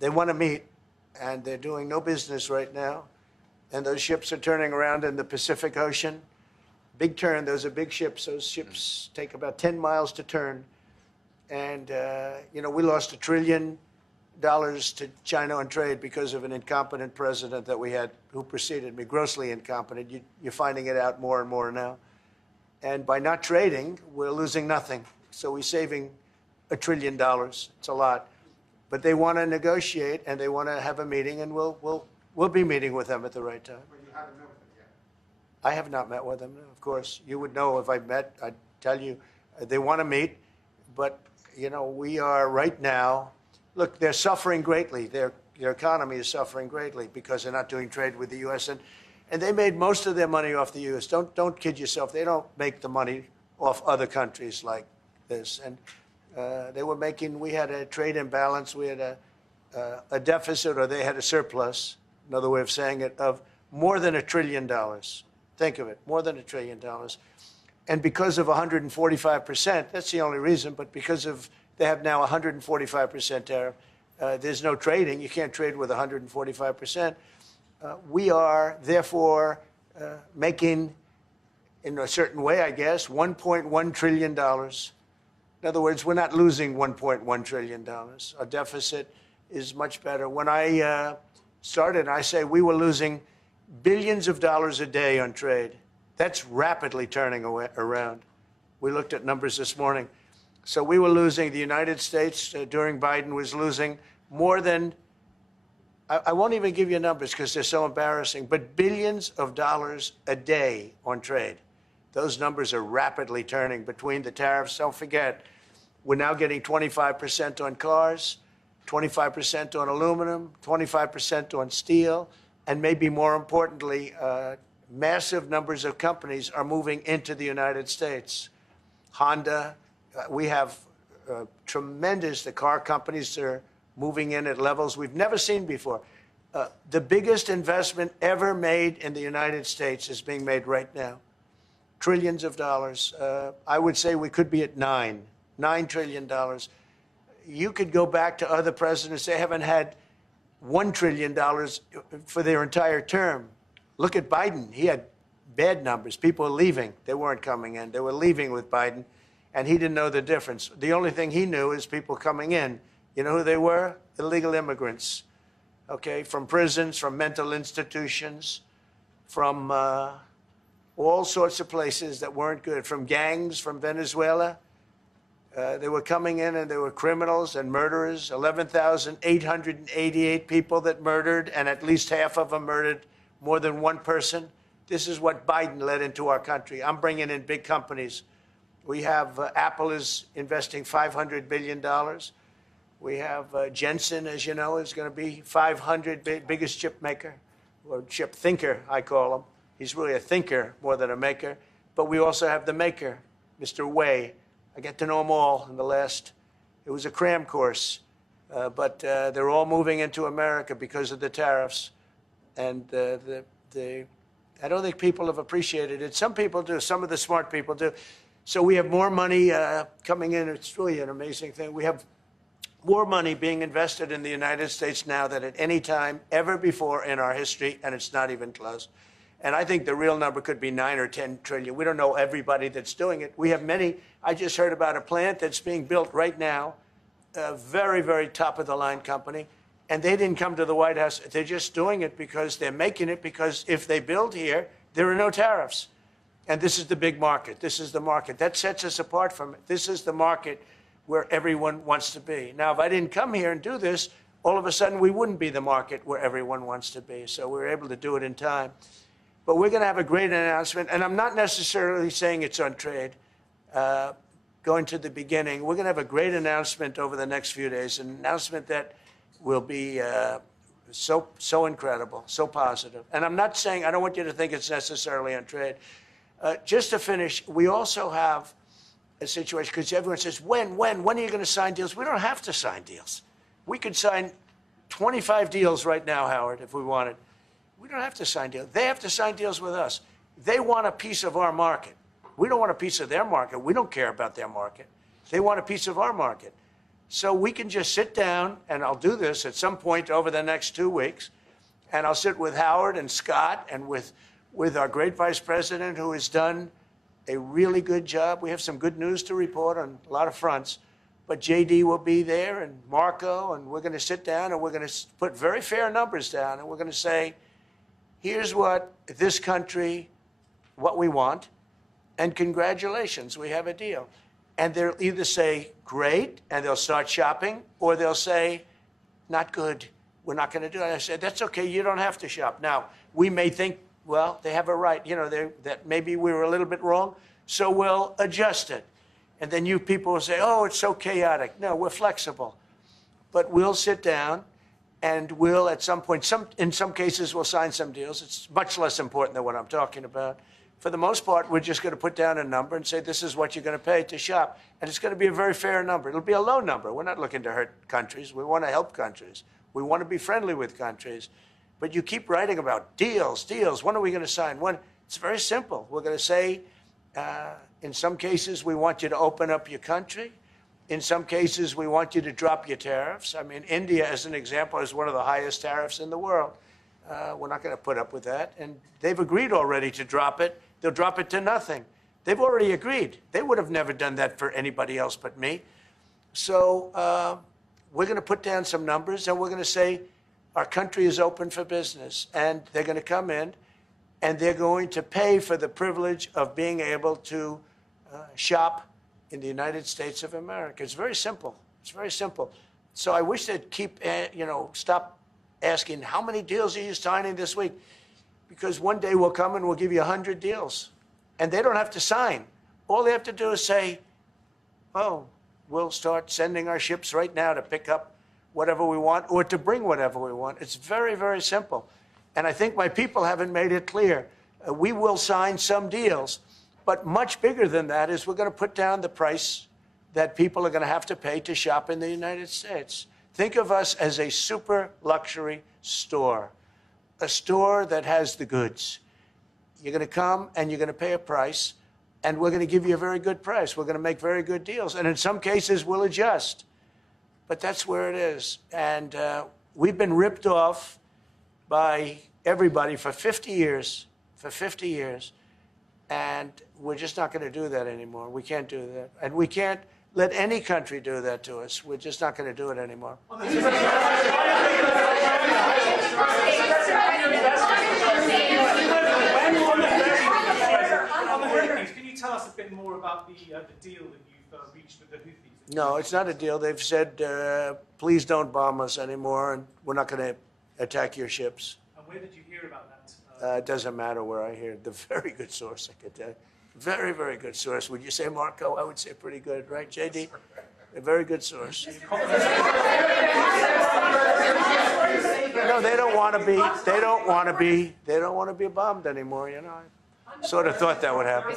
They want to meet, and they're doing no business right now. And those ships are turning around in the Pacific Ocean. Big turn. Those are big ships. Those ships take about 10 miles to turn. And, you know, we lost $1 trillion to China on trade because of an incompetent president that we had who preceded me, grossly incompetent. You're finding it out more and more now. And by not trading, we're losing nothing. So we're saving $1 trillion. It's a lot. But they want to negotiate, and they want to have a meeting, and we'll be meeting with them at the right time. But you haven't met with them yet. I have not met with them, of course. You would know if I met. I'd tell you. They want to meet, but, you know, we are right now, look, they're suffering greatly. Their economy is suffering greatly because they're not doing trade with the U.S., and they made most of their money off the U.S. Don't kid yourself. They don't make the money off other countries like this. And they were making, we had a trade imbalance. We had a deficit, or they had a surplus, another way of saying it, of more than $1 trillion. Think of it, more than $1 trillion. And because of 145%, that's the only reason, but because of, they have now 145% tariff, there's no trading. You can't trade with 145%. We are, therefore, making, in a certain way, I guess, $1.1 trillion In other words, we're not losing $1.1 trillion. Our deficit is much better. When I started, I say we were losing billions of dollars a day on trade. That's rapidly turning around. We looked at numbers this morning. So we were losing, the United States during Biden was losing more than, I won't even give you numbers because they're so embarrassing, but billions of dollars a day on trade. Those numbers are rapidly turning between the tariffs. Don't forget, we're now getting 25% on cars, 25% on aluminum, 25% on steel, and maybe more importantly, massive numbers of companies are moving into the United States. Honda, we have tremendous, the car companies are moving in at levels we've never seen before. The biggest investment ever made in the United States is being made right now. Trillions of dollars. I would say we could be at $9 trillion. You could go back to other presidents. They haven't had $1 trillion for their entire term. Look at Biden. He had bad numbers. People were leaving. They weren't coming in. They were leaving with Biden, and he didn't know the difference. The only thing he knew is people coming in. You know who they were? Illegal immigrants, okay, from prisons, from mental institutions, from all sorts of places that weren't good, from gangs, from Venezuela. They were coming in and they were criminals and murderers, 11,888 people that murdered, and at least half of them murdered more than one person. This is what Biden led into our country. I'm bringing in big companies. We have Apple is investing $500 billion. We have Jensen, as you know, is going to be 500 biggest chip maker, or chip thinker, I call him. He's really a thinker more than a maker. But we also have the maker, Mr. Wei. I get to know them all in the last, it was a cram course. But they're all moving into America because of the tariffs. And I don't think people have appreciated it. Some people do. Some of the smart people do. So we have more money coming in. It's really an amazing thing. We have more money being invested in the United States now than at any time ever before in our history, and it's not even close. And I think the real number could be 9 or 10 trillion. We don't know everybody that's doing it. We have many. I just heard about a plant that's being built right now, a very, very top-of-the-line company, and they didn't come to the White House. They're just doing it because they're making it because if they build here, there are no tariffs. And this is the big market. This is the market. That sets us apart from it. This is the market where everyone wants to be. Now, if I didn't come here and do this, all of a sudden we wouldn't be the market where everyone wants to be. So we were able to do it in time. But we're going to have a great announcement. And I'm not necessarily saying it's on trade. Going to the beginning, we're going to have a great announcement over the next few days, an announcement that will be so incredible, so positive. And I'm not saying, I don't want you to think it's necessarily on trade. Just to finish, we also have a situation, because everyone says, when are you going to sign deals? We don't have to sign deals. We could sign 25 deals right now, Howard, if we wanted. We don't have to sign deals. They have to sign deals with us. They want a piece of our market. We don't want a piece of their market. We don't care about their market. They want a piece of our market. So we can just sit down, and I'll do this at some point over the next 2 weeks, and I'll sit with Howard and Scott and with our great vice president, who has done a really good job. We have some good news to report on a lot of fronts. But JD will be there, and Marco, and we're going to sit down, and we're going to put very fair numbers down, and we're going to say, here's what this country, what we want, and congratulations, we have a deal. And they'll either say, great, and they'll start shopping, or they'll say, not good, we're not going to do it. I said, that's okay, you don't have to shop. Now, we may think, well, they have a right, you know, that maybe we were a little bit wrong, so we'll adjust it. And then you people will say, oh, it's so chaotic. No, we're flexible. But we'll sit down, and we'll, at some point, in some cases, we'll sign some deals. It's much less important than what I'm talking about. For the most part, we're just going to put down a number and say, this is what you're going to pay to shop. And it's going to be a very fair number. It'll be a low number. We're not looking to hurt countries. We want to help countries. We want to be friendly with countries. But you keep writing about deals. When are we going to sign? When? It's very simple. We're going to say, in some cases, we want you to open up your country. In some cases, we want you to drop your tariffs. I mean, India, as an example, has one of the highest tariffs in the world. We're not going to put up with that. And they've agreed already to drop it. They'll drop it to nothing. They've already agreed. They would have never done that for anybody else but me. So we're going to put down some numbers, and we're going to say our country is open for business, and they're going to come in, and they're going to pay for the privilege of being able to shop in the United States of America. It's very simple. It's very simple. So I wish they'd keep, stop asking, how many deals are you signing this week? Because one day we'll come and we'll give you 100 deals. And they don't have to sign. All they have to do is say, oh, we'll start sending our ships right now to pick up whatever we want or to bring whatever we want. It's very, very simple. And I think my people haven't made it clear. We will sign some deals, but much bigger than that is we're going to put down the price that people are going to have to pay to shop in the United States. Think of us as a super luxury store, a store that has the goods. You're going to come and you're going to pay a price, and we're going to give you a very good price. We're going to make very good deals. And in some cases, we'll adjust. But that's where it is. And we've been ripped off by everybody for 50 years, and we're just not going to do that anymore. We can't do that. And we can't let any country do that to us. We're just not going to do it anymore. Can you tell us a bit more about the deal that you've reached with the Houthis? No, it's not a deal. They've said, please don't bomb us anymore, and we're not going to attack your ships. And where did you hear about that? It doesn't matter where I hear it. The very good source, I could tell you. Very, very good source. Would you say, Marco? I would say pretty good, right, JD? A very good source. No, they don't want to be. They don't want to be. They don't want to be bombed anymore. You know, I sort of thought that would happen.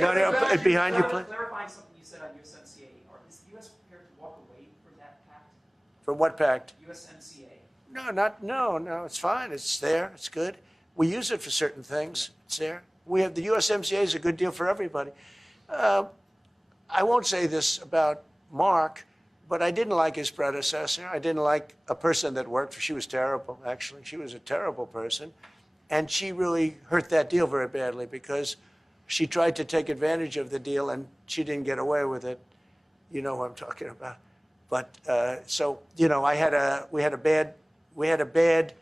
No, behind you, please. Clarifying something you said on USMCA, is the U.S. prepared to walk away from that pact? From what pact? USMCA. No. It's fine. It's there. It's good. We use it for certain things. It's there. We have the USMCA is a good deal for everybody. I won't say this about Mark, but I didn't like his predecessor. I didn't like a person that worked for. She was terrible, actually. She was a terrible person. And she really hurt that deal very badly because she tried to take advantage of the deal and she didn't get away with it. You know who I'm talking about. But so, you know, we had a bad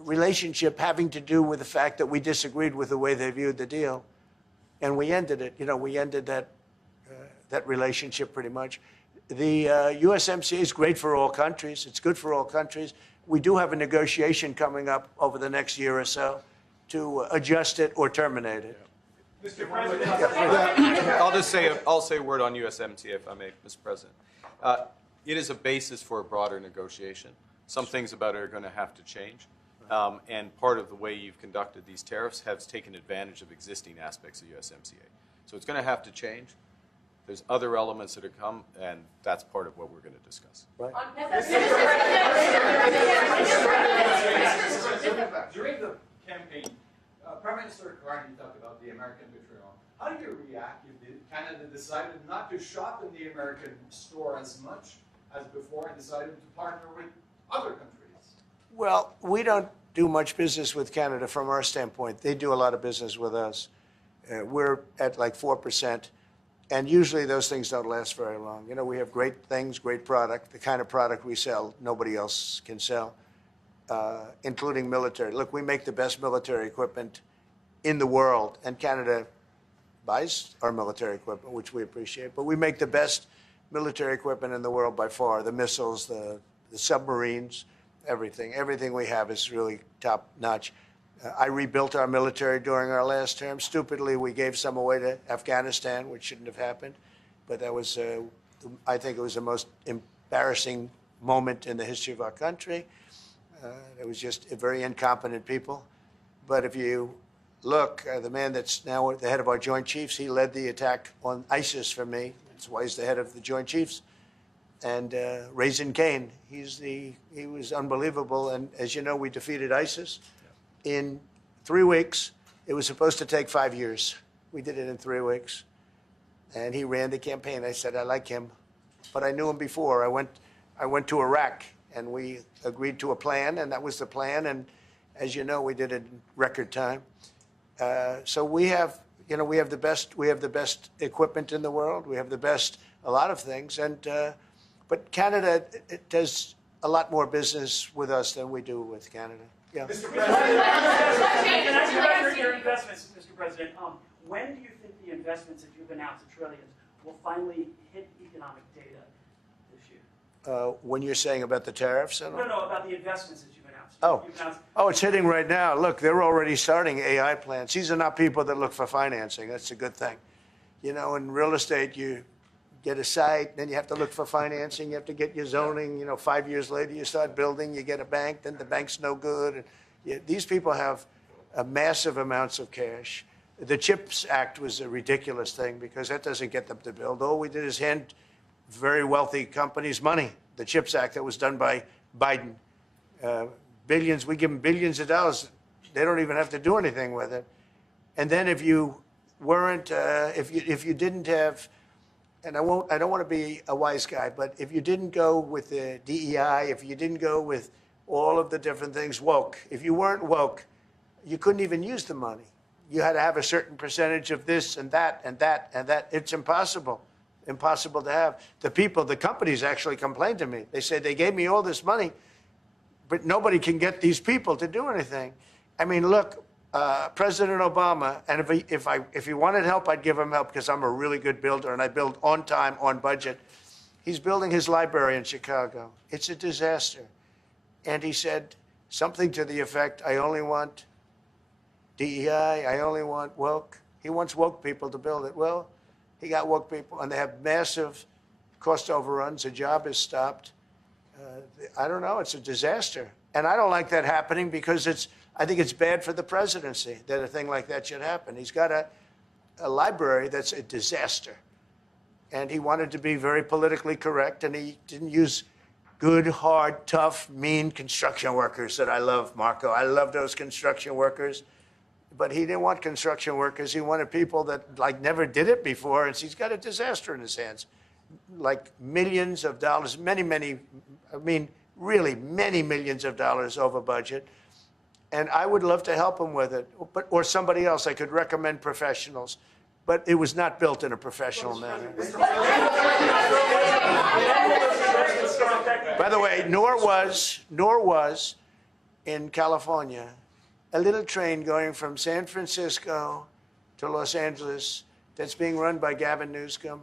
relationship having to do with the fact that we disagreed with the way they viewed the deal. And we ended it. You know, we ended that relationship pretty much. The USMCA is great for all countries. It's good for all countries. We do have a negotiation coming up over the next year or so to adjust it or terminate it. Mr. President. I'll say a word on USMCA, if I may, Mr. President. It is a basis for a broader negotiation. Some things about it are going to have to change. And part of the way you've conducted these tariffs has taken advantage of existing aspects of USMCA. So it's going to have to change. There's other elements that are come, and that's part of what we're going to discuss. Right. During the campaign, Prime Minister Carney talked about the American betrayal. How do you react if Canada decided not to shop in the American store as much as before and decided to partner with other countries? Well, we don't do much business with Canada from our standpoint. They do a lot of business with us. We're at like 4%. And usually those things don't last very long. You know, we have great things, great product. The kind of product we sell, nobody else can sell, including military. Look, we make the best military equipment in the world, and Canada buys our military equipment, which we appreciate. But we make the best military equipment in the world by far. The missiles, the submarines, everything. Everything we have is really top notch. I rebuilt our military during our last term. Stupidly, we gave some away to Afghanistan, which shouldn't have happened. But that was, I think it was the most embarrassing moment in the history of our country. It was just very incompetent people. But if you look, the man that's now the head of our Joint Chiefs, he led the attack on ISIS for me. That's why he's the head of the Joint Chiefs. And Raisin Kane, he was unbelievable. And as you know, we defeated ISIS in 3 weeks. It was supposed to take 5 years. We did it in 3 weeks. And he ran the campaign. I said, I like him. But I knew him before. I went to Iraq, and we agreed to a plan, and that was the plan. And as you know, we did it in record time. So we have You know, we have the best equipment in the world. We have the best, a lot of things. And, but Canada, it does a lot more business with us than we do with Canada. Yeah. Mr. President, can I ask you about your investments, Mr. President? When do you think the investments that you've announced, the trillions, will finally hit economic data this year? When you're saying about the tariffs? No, about the investments that you've announced. Oh, it's hitting right now. Look, they're already starting AI plants. These are not people that look for financing. That's a good thing. You know, in real estate, you get a site, then you have to look for financing. You have to get your zoning. You know, 5 years later, you start building. You get a bank, then the bank's no good. And these people have massive amounts of cash. The CHIPS Act was a ridiculous thing because that doesn't get them to build. All we did is hand very wealthy companies money. The CHIPS Act that was done by Biden. Billions, we give them billions of dollars. They don't even have to do anything with it. And then if you weren't, if you didn't have, and I don't want to be a wise guy, but if you didn't go with the DEI, if you didn't go with all of the different things, woke, if you weren't woke, you couldn't even use the money. You had to have a certain percentage of this and that and that and that. It's impossible to have. The companies actually complained to me. They said they gave me all this money, but nobody can get these people to do anything. I mean, look, President Obama, and if he wanted help, I'd give him help because I'm a really good builder and I build on time, on budget. He's building his library in Chicago. It's a disaster. And he said something to the effect, I only want DEI, I only want woke. He wants woke people to build it. Well, he got woke people, and they have massive cost overruns. The job is stopped. I don't know. It's a disaster. And I don't like that happening because I think it's bad for the presidency that a thing like that should happen. He's got a library that's a disaster. And he wanted to be very politically correct, and he didn't use good, hard, tough, mean construction workers that I love, Marco. I love those construction workers. But he didn't want construction workers. He wanted people that like never did it before. And he's got a disaster in his hands, like millions of dollars, many millions of dollars over budget. And I would love to help him with it, or somebody else. I could recommend professionals, but it was not built in a professional manner. By the way, nor was in California a little train going from San Francisco to Los Angeles that's being run by Gavin Newsom,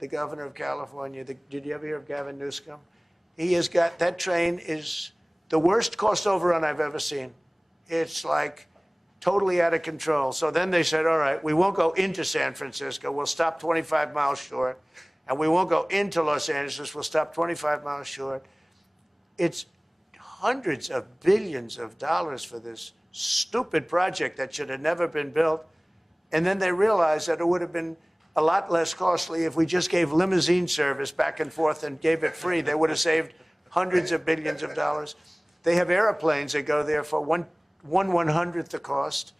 the governor of California. Did you ever hear of Gavin Newsom? He has got, that train is the worst cost overrun I've ever seen. It's like totally out of control. So then they said, all right, we won't go into San Francisco. We'll stop 25 miles short. And we won't go into Los Angeles. We'll stop 25 miles short. It's hundreds of billions of dollars for this stupid project that should have never been built. And then they realized that it would have been a lot less costly if we just gave limousine service back and forth and gave it free. They would have saved hundreds of billions of dollars. They have airplanes that go there for one 1/100th the cost.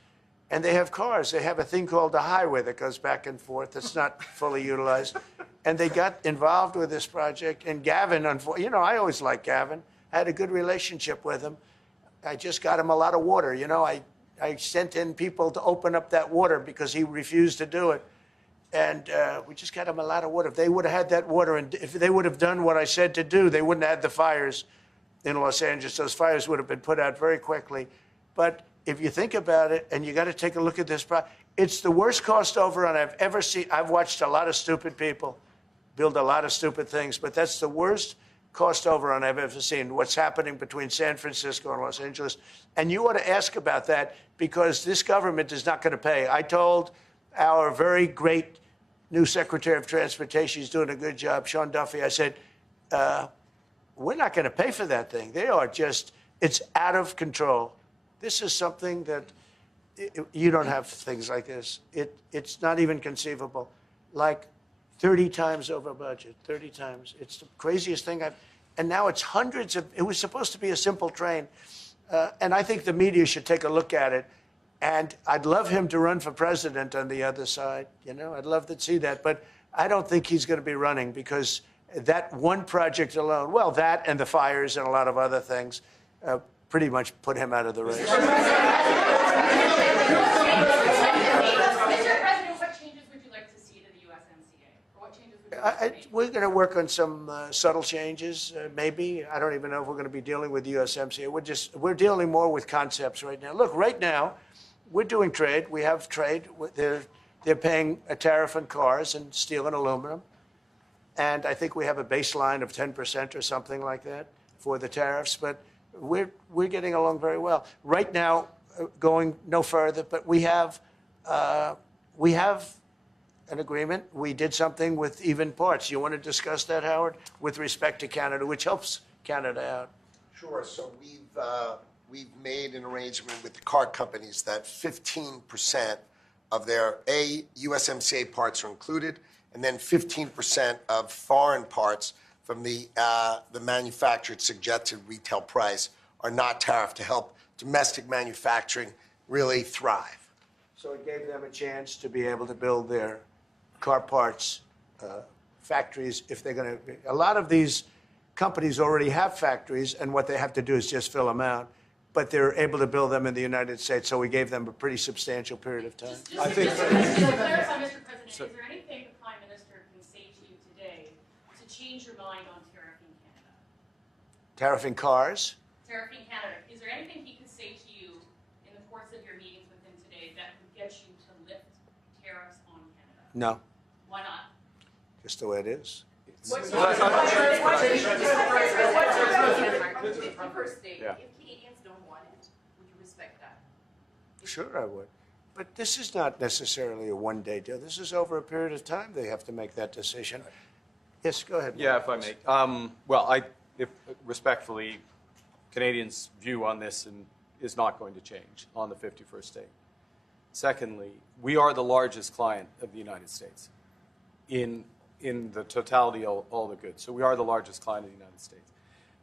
And they have cars. They have a thing called the highway that goes back and forth that's not fully utilized. And they got involved with this project. And Gavin, you know, I always liked Gavin. I had a good relationship with him. I just got him a lot of water. You know, I sent in people to open up that water because he refused to do it. And we just got him a lot of water. If they would have had that water, and if they would have done what I said to do, they wouldn't have had the fires in Los Angeles. Those fires would have been put out very quickly. But if you think about it, and you got to take a look at this, it's the worst cost overrun I've ever seen. I've watched a lot of stupid people build a lot of stupid things, but that's the worst cost overrun I've ever seen, what's happening between San Francisco and Los Angeles. And you ought to ask about that because this government is not going to pay. I told our very great new Secretary of Transportation, he's doing a good job, Sean Duffy, I said, we're not going to pay for that thing. They are just, it's out of control. This is something that you don't have things like this. It's not even conceivable. Like 30 times over budget, 30 times. It's the craziest thing and now it's hundreds of, it was supposed to be a simple train. And I think the media should take a look at it. And I'd love him to run for president on the other side. You know, I'd love to see that. But I don't think he's going to be running because that one project alone, well, that and the fires and a lot of other things, pretty much put him out of the race. we're going to work on some subtle changes, maybe. I don't even know if we're going to be dealing with USMCA. We're dealing more with concepts right now. Look, right now, we're doing trade. We have trade. They're paying a tariff on cars and steel and aluminum. And I think we have a baseline of 10% or something like that for the tariffs. But we're getting along very well. Right now, going no further, but we have an agreement. We did something with even parts. You want to discuss that, Howard, with respect to Canada, which helps Canada out? Sure. So we've made an arrangement with the car companies that 15% of their USMCA parts are included, and then 15% of foreign parts from the manufactured suggested retail price are not tariffed to help domestic manufacturing really thrive. So it gave them a chance to be able to build their car parts factories if they're going to. A lot of these companies already have factories, and what they have to do is just fill them out. But they're able to build them in the United States, so we gave them a pretty substantial period of time. Just to clarify, Mr. President, is there anything the Prime Minister can say to you today to change your mind on tariffing Canada? Tariffing cars? Tariffing Canada. Is there anything he could say to you in the course of your meetings with him today that would get you to lift tariffs on Canada? No. Why not? Just the way it is. What's your first state? Yeah. If Canadians don't want it, would you respect that? Sure, I would. But this is not necessarily a one-day deal. This is over a period of time they have to make that decision. Yes, go ahead. Yeah, if I may. Well, respectfully, Canadians' view on this is not going to change on the 51st state. Secondly, we are the largest client of the United States in the totality of all the goods. So we are the largest client of the United States.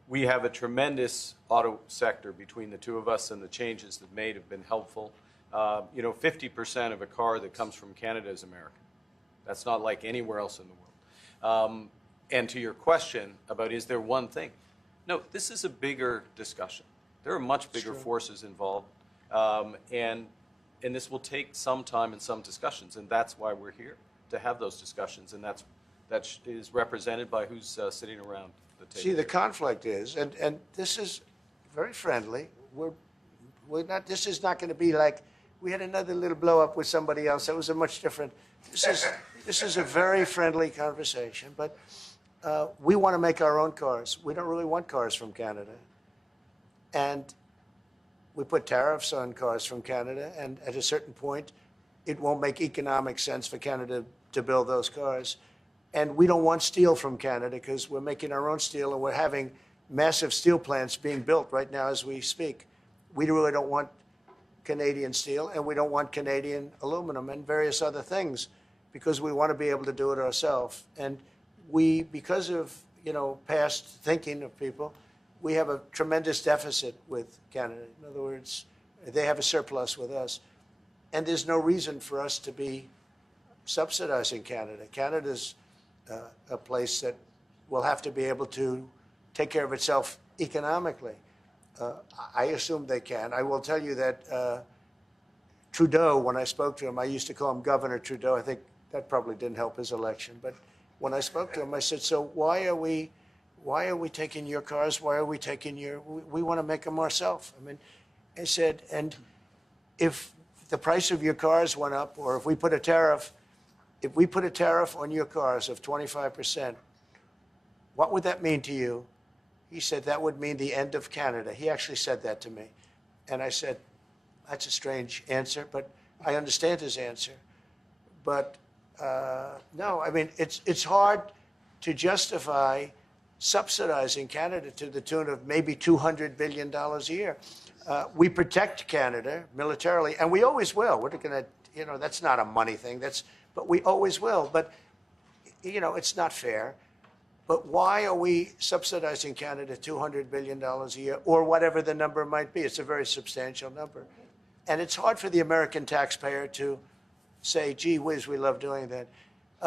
We have a tremendous auto sector between the two of us, and the changes that made have been helpful. 50% of a car that comes from Canada is American. That's not like anywhere else in the world. And to your question about is there one thing? No, this is a bigger discussion. There are much bigger forces involved, and this will take some time and some discussions, and that's why we're here, to have those discussions, and that is represented by who's sitting around the table. See, the conflict is, and this is very friendly. We're not. This is not going to be like we had another little blow up with somebody else. That was a much different. This is a very friendly conversation, but we want to make our own cars. We don't really want cars from Canada, and we put tariffs on cars from Canada, and at a certain point, it won't make economic sense for Canada to build those cars. And we don't want steel from Canada because we're making our own steel, and we're having massive steel plants being built right now as we speak. We really don't want Canadian steel, and we don't want Canadian aluminum and various other things because we want to be able to do it ourselves. And we, because of past thinking of people, we have a tremendous deficit with Canada. In other words, they have a surplus with us. And there's no reason for us to be subsidizing Canada. Canada's a place that will have to be able to take care of itself economically. I assume they can. I will tell you that Trudeau, when I spoke to him, I used to call him Governor Trudeau. I think that probably didn't help his election. But when I spoke to him, I said, so why are we taking your cars? Why are we taking we want to make them ourselves. I mean, I said, and if the price of your cars went up, or if we put a tariff on your cars of 25%, what would that mean to you? He said, that would mean the end of Canada. He actually said that to me. And I said, that's a strange answer, but I understand his answer. But no, I mean, it's hard to justify subsidizing Canada to the tune of maybe $200 billion a year. We protect Canada militarily, and we always will. We're going to, that's not a money thing. But we always will. But, it's not fair. But why are we subsidizing Canada $200 billion a year, or whatever the number might be? It's a very substantial number. And it's hard for the American taxpayer to say, gee whiz, we love doing that.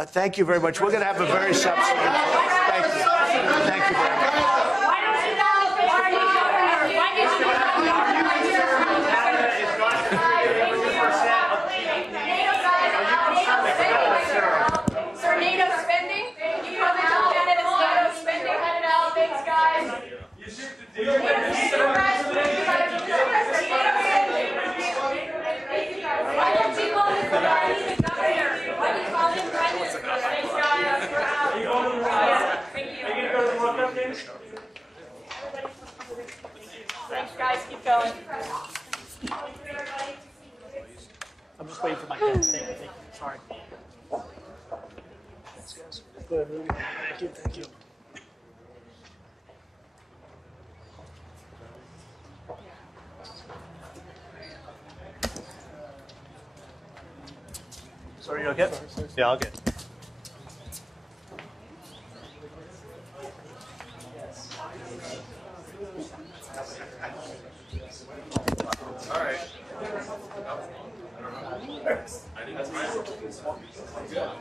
Thank you very much. We're going to have a very substantial. Thank you. Thank you very much. Sir, NATO spending? Can you comment on going. I'm just waiting for my pen. Thank you. Sorry. Thanks, guys. Thank you. Thank you. Sorry, you okay? Yeah, I'll get. All right. I think that's right. Yeah.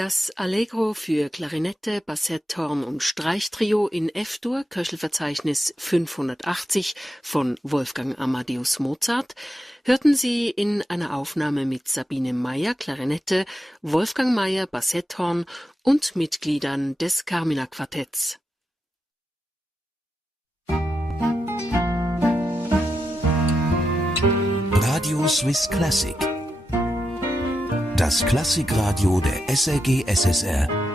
Das Allegro für Klarinette, Bassett, Horn und Streichtrio in F-Dur, Köchelverzeichnis 580 von Wolfgang Amadeus Mozart, hörten Sie in einer Aufnahme mit Sabine Meyer, Klarinette, Wolfgang Meyer, Bassetthorn und Mitgliedern des Carmina Quartetts. Radio Swiss Classic. Das Klassikradio der SRG SSR.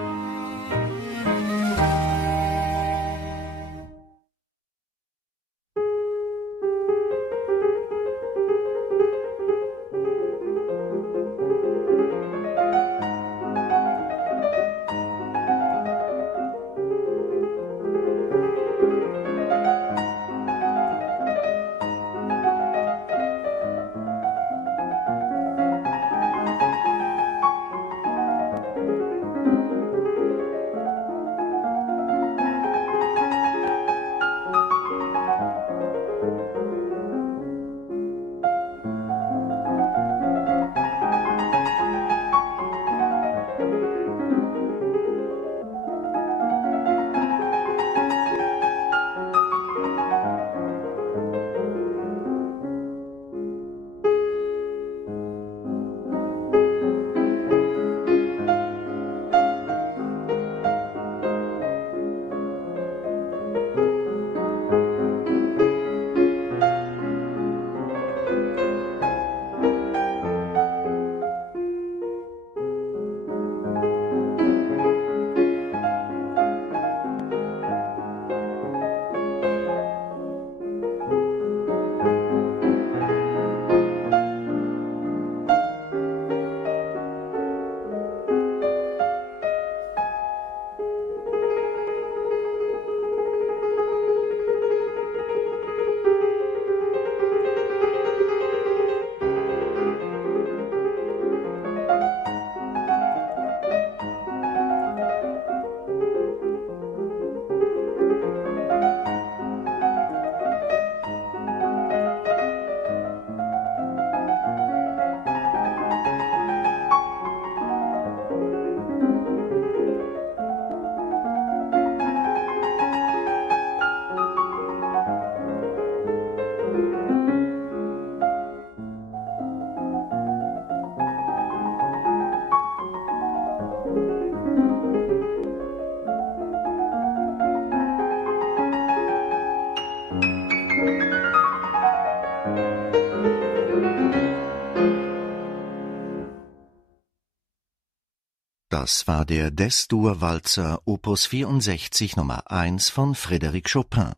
Das war der Des-Dur-Walzer Opus 64 Nummer 1 von Frédéric Chopin.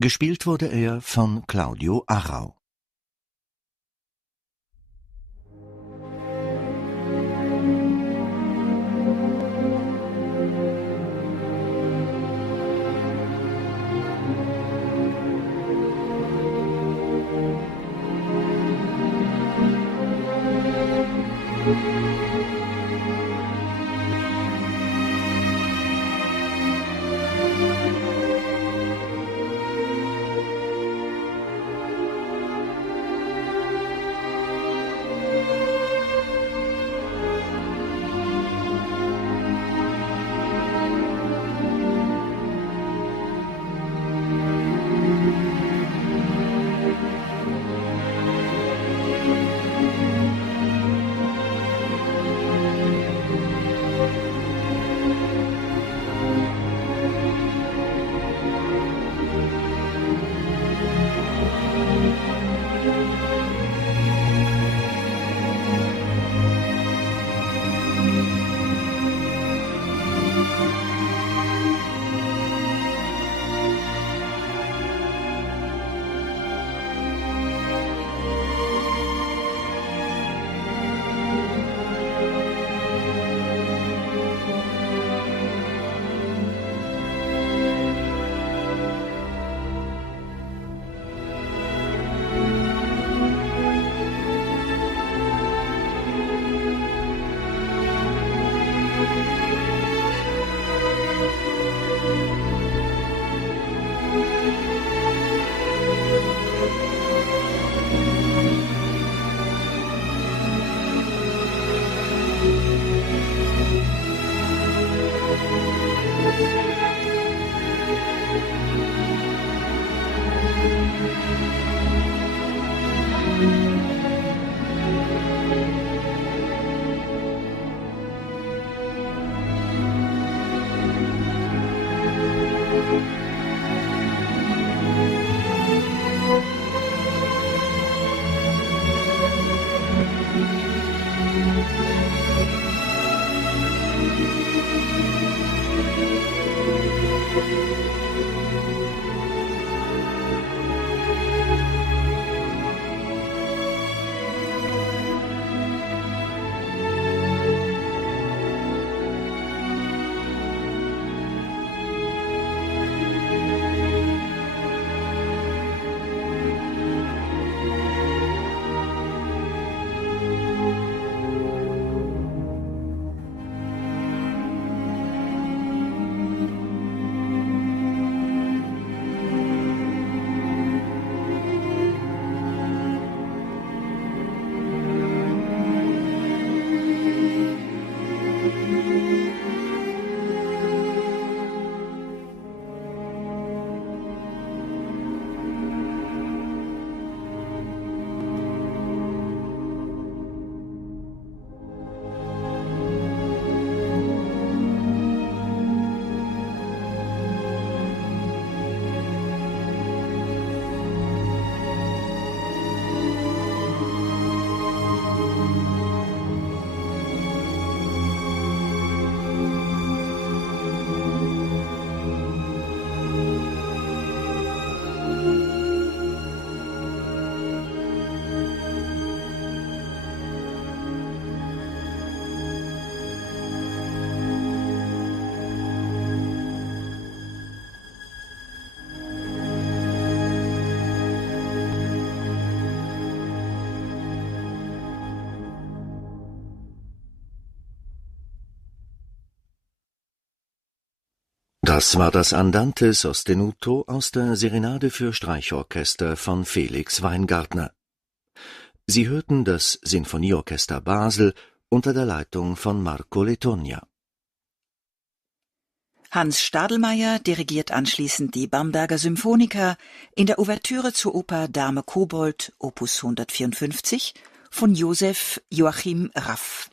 Gespielt wurde er von Claudio Arrau. Das war das Andante sostenuto aus der Serenade für Streichorchester von Felix Weingartner. Sie hörten das Sinfonieorchester Basel unter der Leitung von Marco Letogna. Hans Stadelmeier dirigiert anschließend die Bamberger Symphoniker in der Ouvertüre zur Oper Dame Kobold, Opus 154 von Josef Joachim Raff.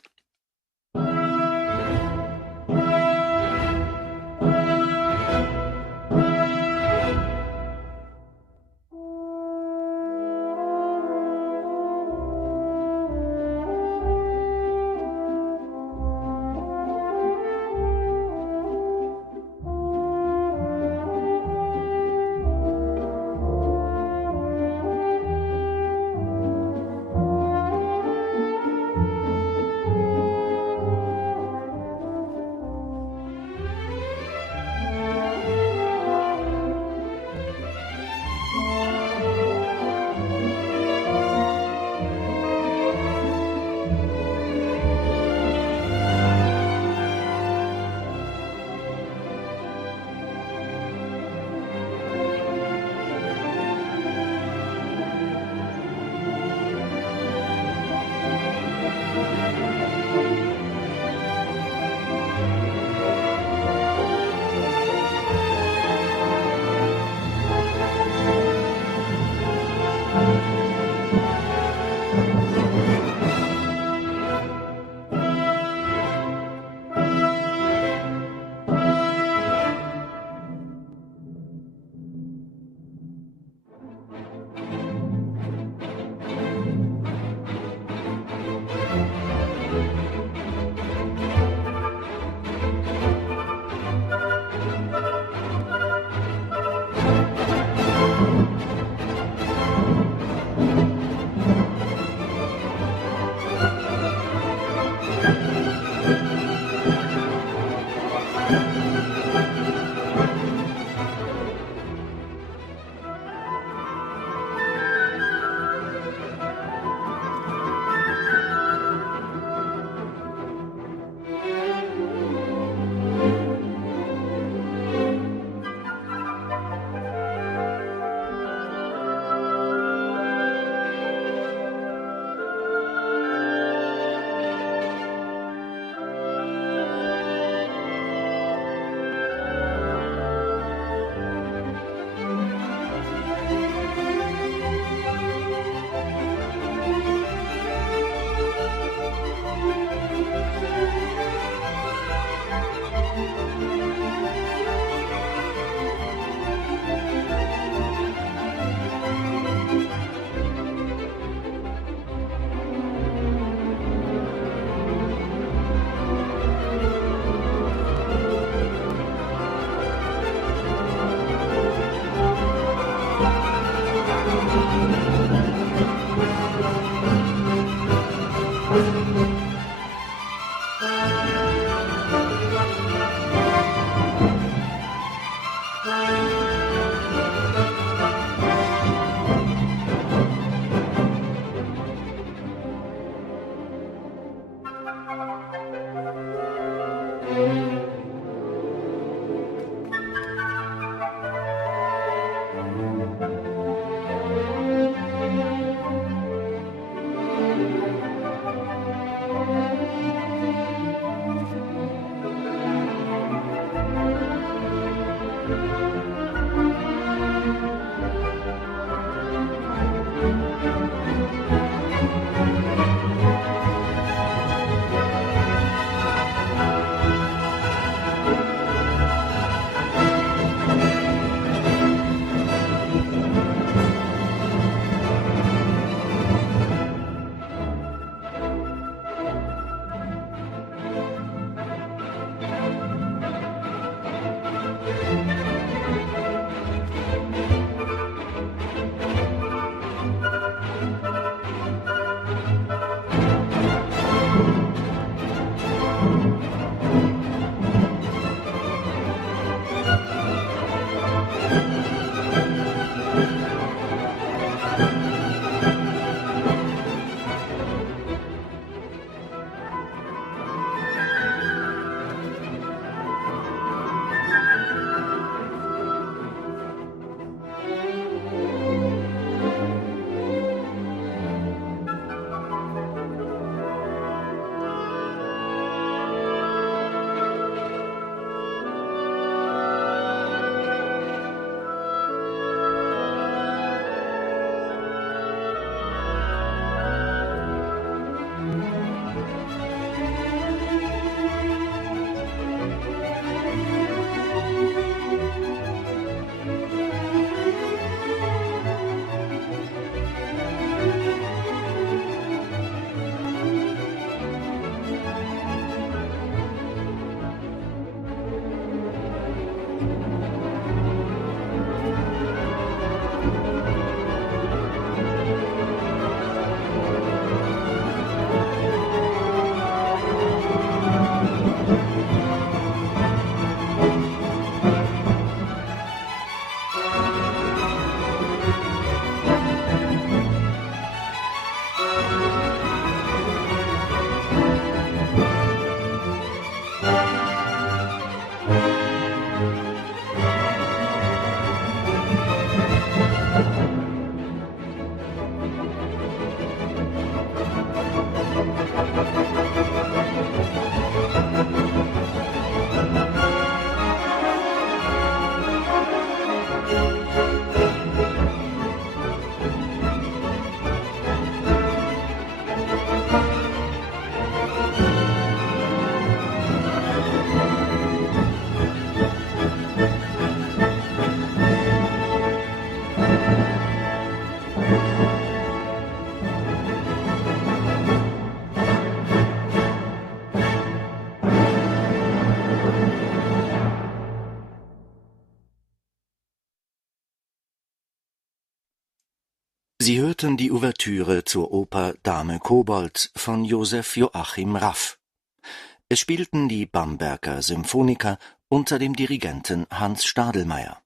Sie hörten die Ouvertüre zur Oper Dame Kobold von Joseph Joachim Raff. Es spielten die Bamberger Symphoniker unter dem Dirigenten Hans Stadelmeier.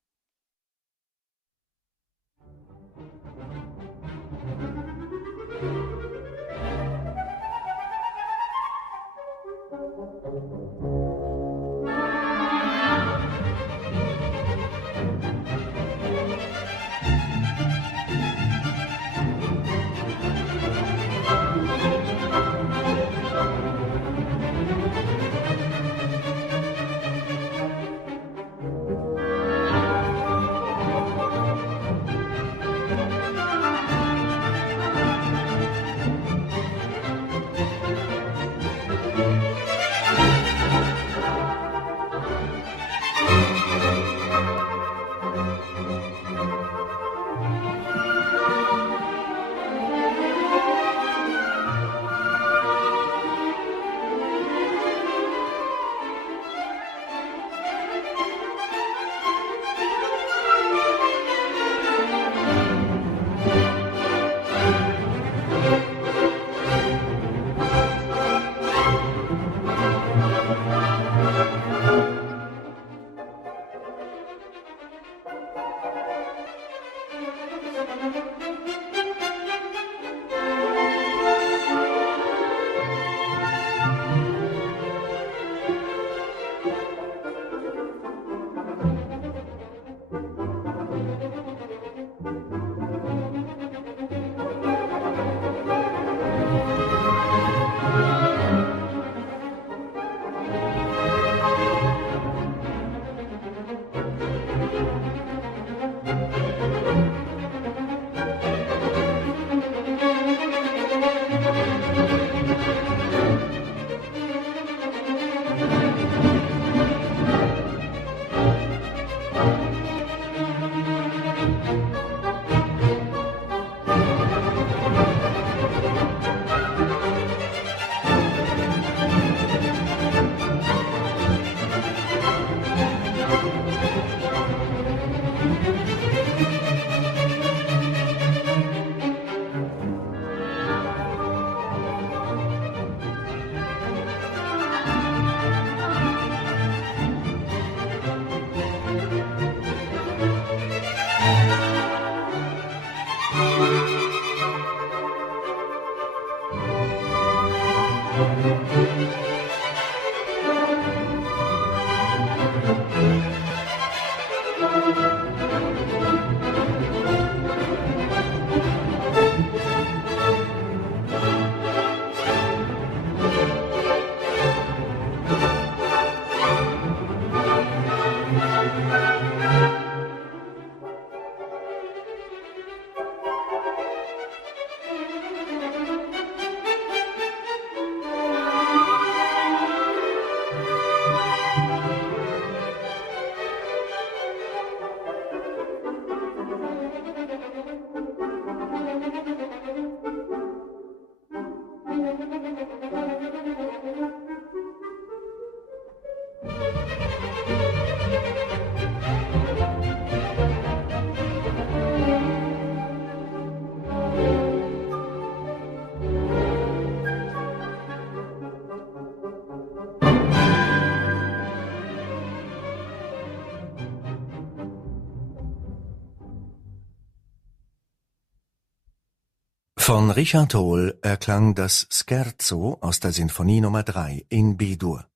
Von Richard Hole erklang das Scherzo aus der Sinfonie Nummer 3 in B-Dur.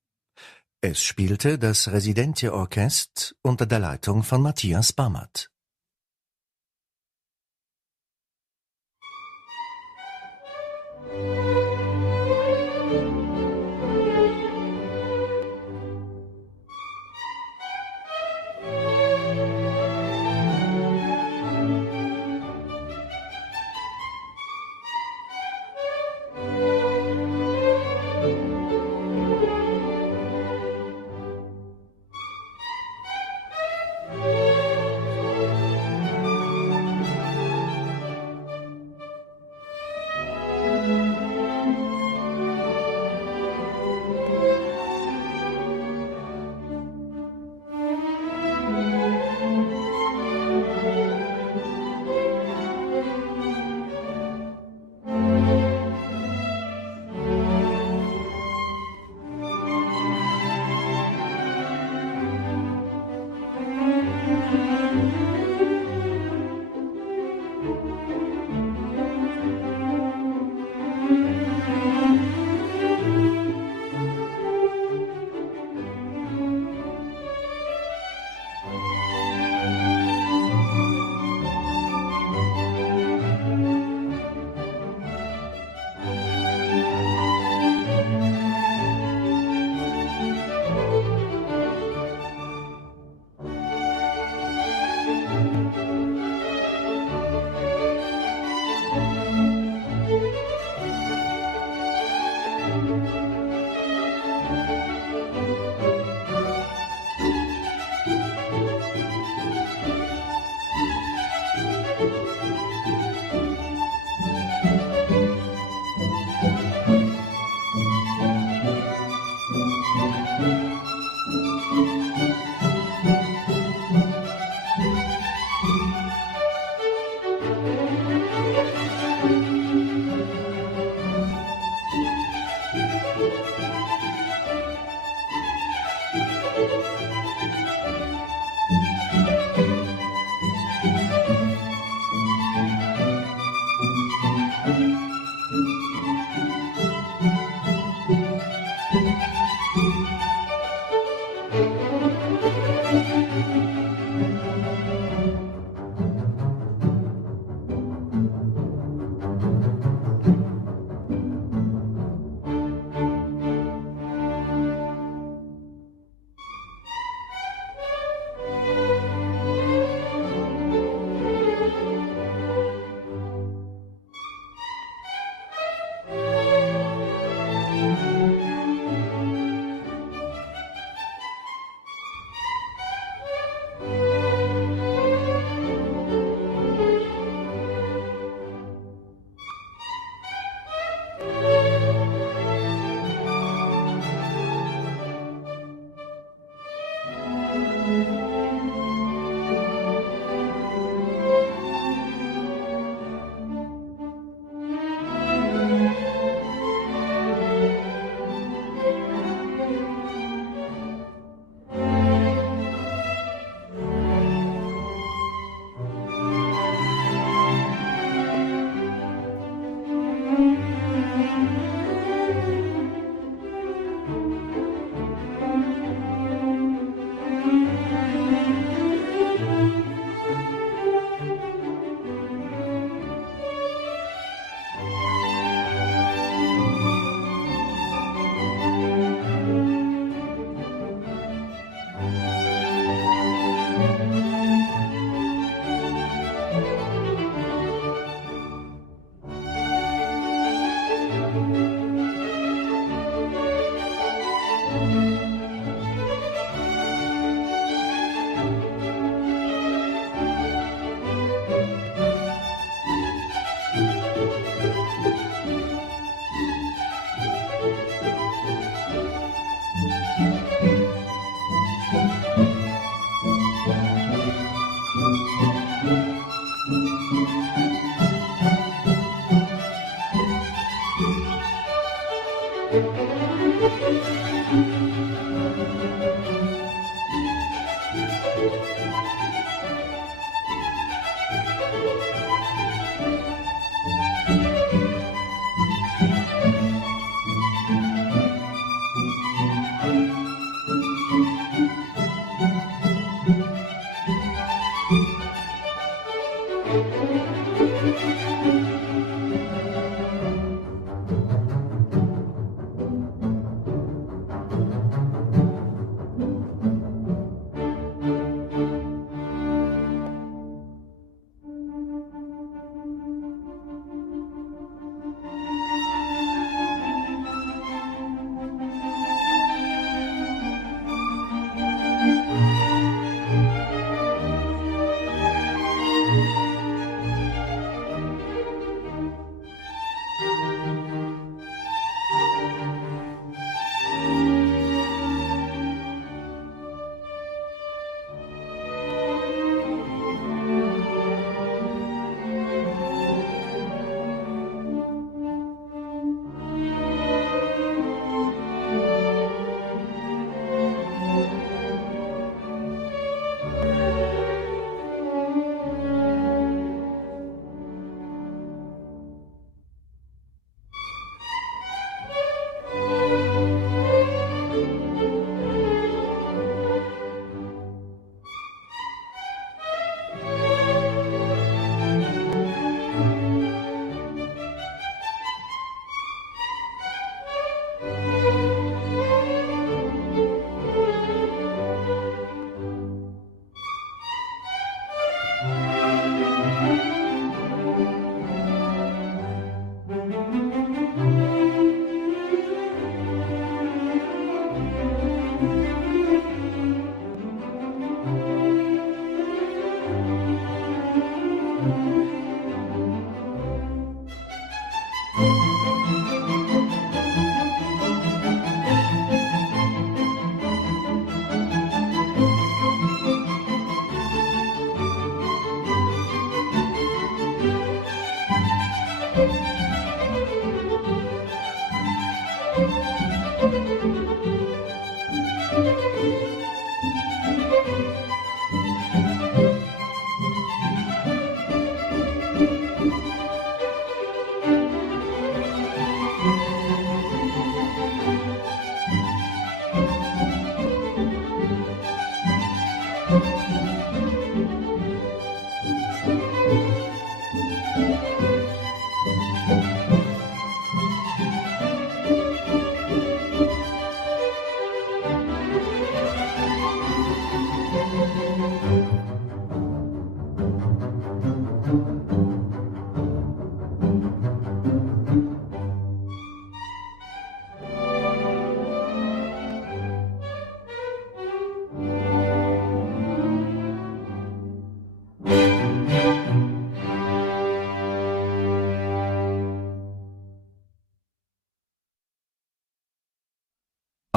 Es spielte das Residente Orchest unter der Leitung von Matthias Bammert.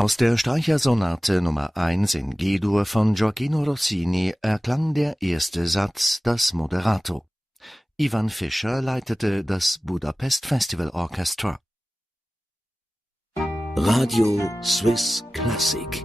Aus der Streichersonate Nummer 1 in G-Dur von Gioacchino Rossini erklang der erste Satz, das Moderato. Ivan Fischer leitete das Budapest Festival Orchestra. Radio Swiss Classic.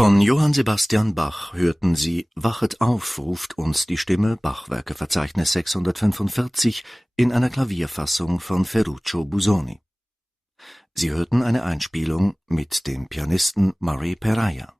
Von Johann Sebastian Bach hörten Sie Wachet auf, ruft uns die Stimme, Bachwerkeverzeichnis 645 in einer Klavierfassung von Ferruccio Busoni. Sie hörten eine Einspielung mit dem Pianisten Murray Peraya.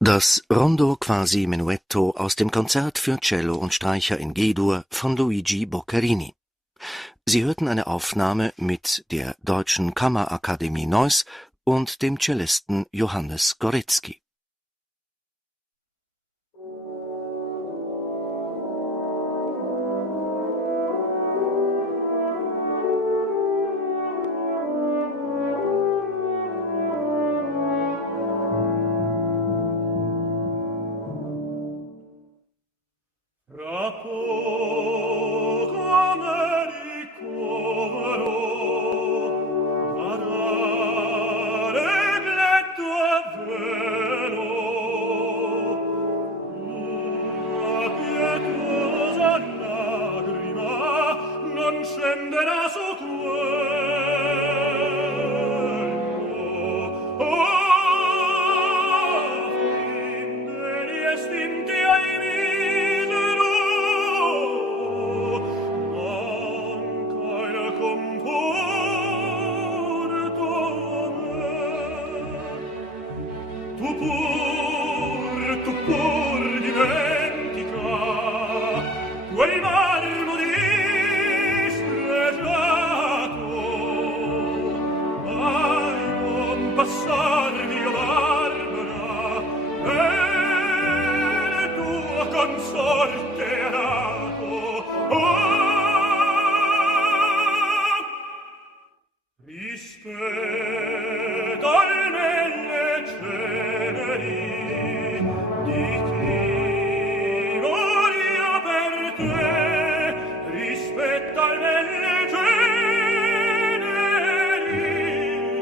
Das Rondo quasi Menuetto aus dem Konzert für Cello und Streicher in G-Dur von Luigi Boccherini. Sie hörten eine Aufnahme mit der Deutschen Kammerakademie Neuss und dem Cellisten Johannes Goretzky. Tu pur dimentica quel marmo dispregiato, mai non passarmi, o Barbara, e tua consorte arato. Rispetto alle ceneri di chi moria per te, rispetto alle ceneri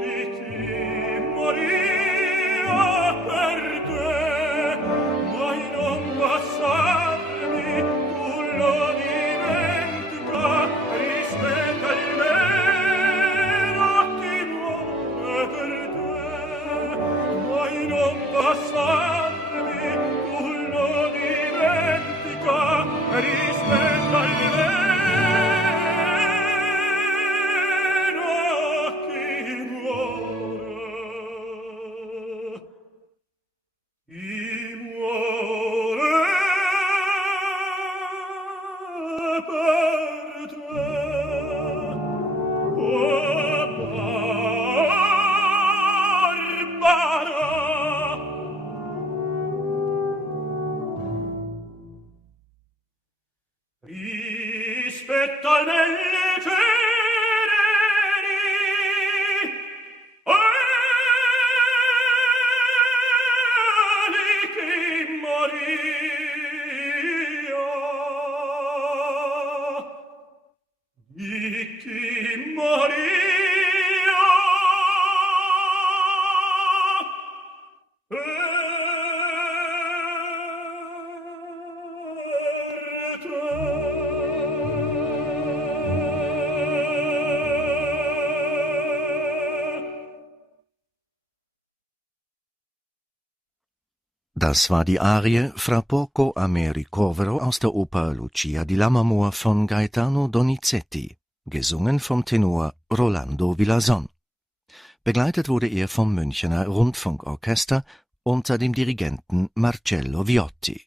di chi moria per te, mai non passarmi, tu lo dimentica, rispetto almeno chi muore per te, mai non passarmi, tu lo dimentica, rispetto almeno chi muore. Chi muore per te, oh Barbara. Rispetto alle ceneri, di chi moria, di chi moria, per te. Das war die Arie Fra poco a me ricovero aus der Oper Lucia di Lammermoor von Gaetano Donizetti, gesungen vom Tenor Rolando Villazon. Begleitet wurde er vom Münchener Rundfunkorchester unter dem Dirigenten Marcello Viotti.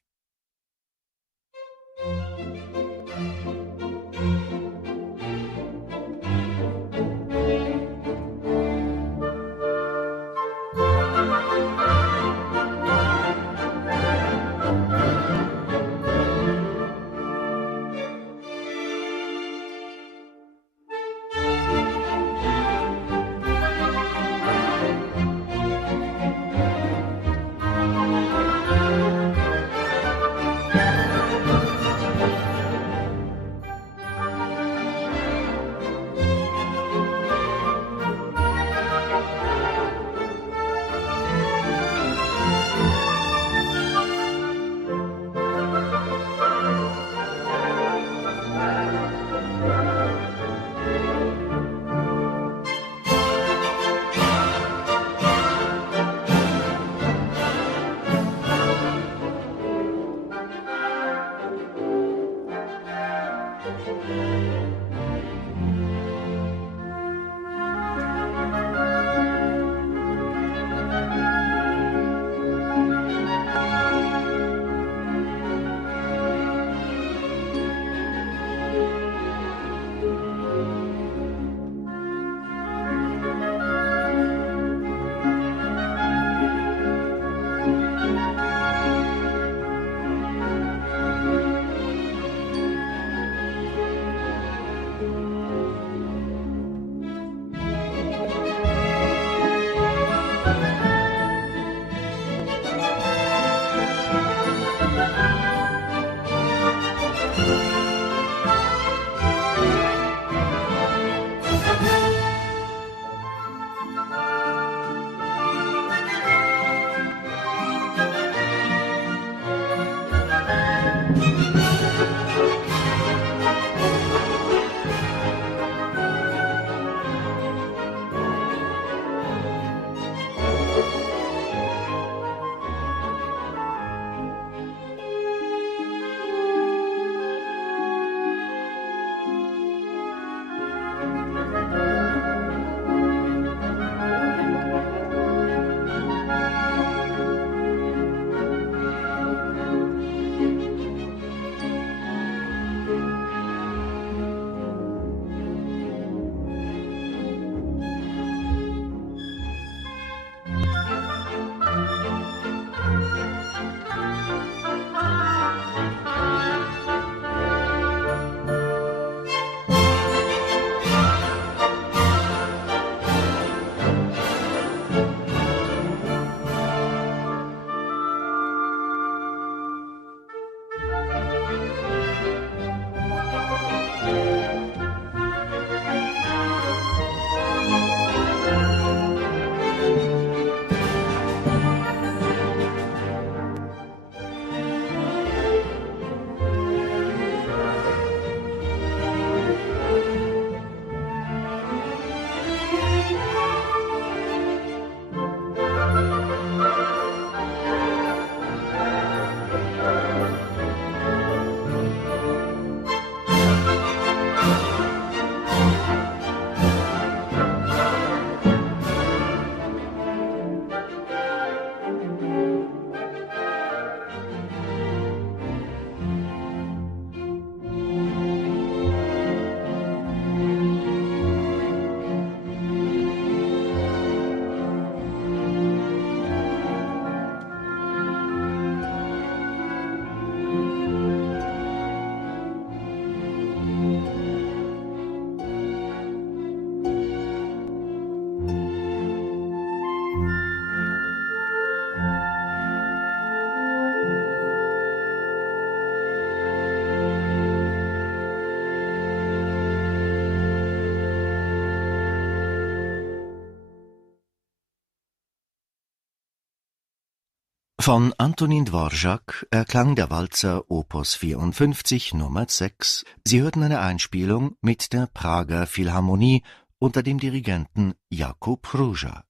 Von Antonin Dvorak erklang der Walzer Opus 54 Nummer 6. Sie hörten eine Einspielung mit der Prager Philharmonie unter dem Dirigenten Jakub Ruža.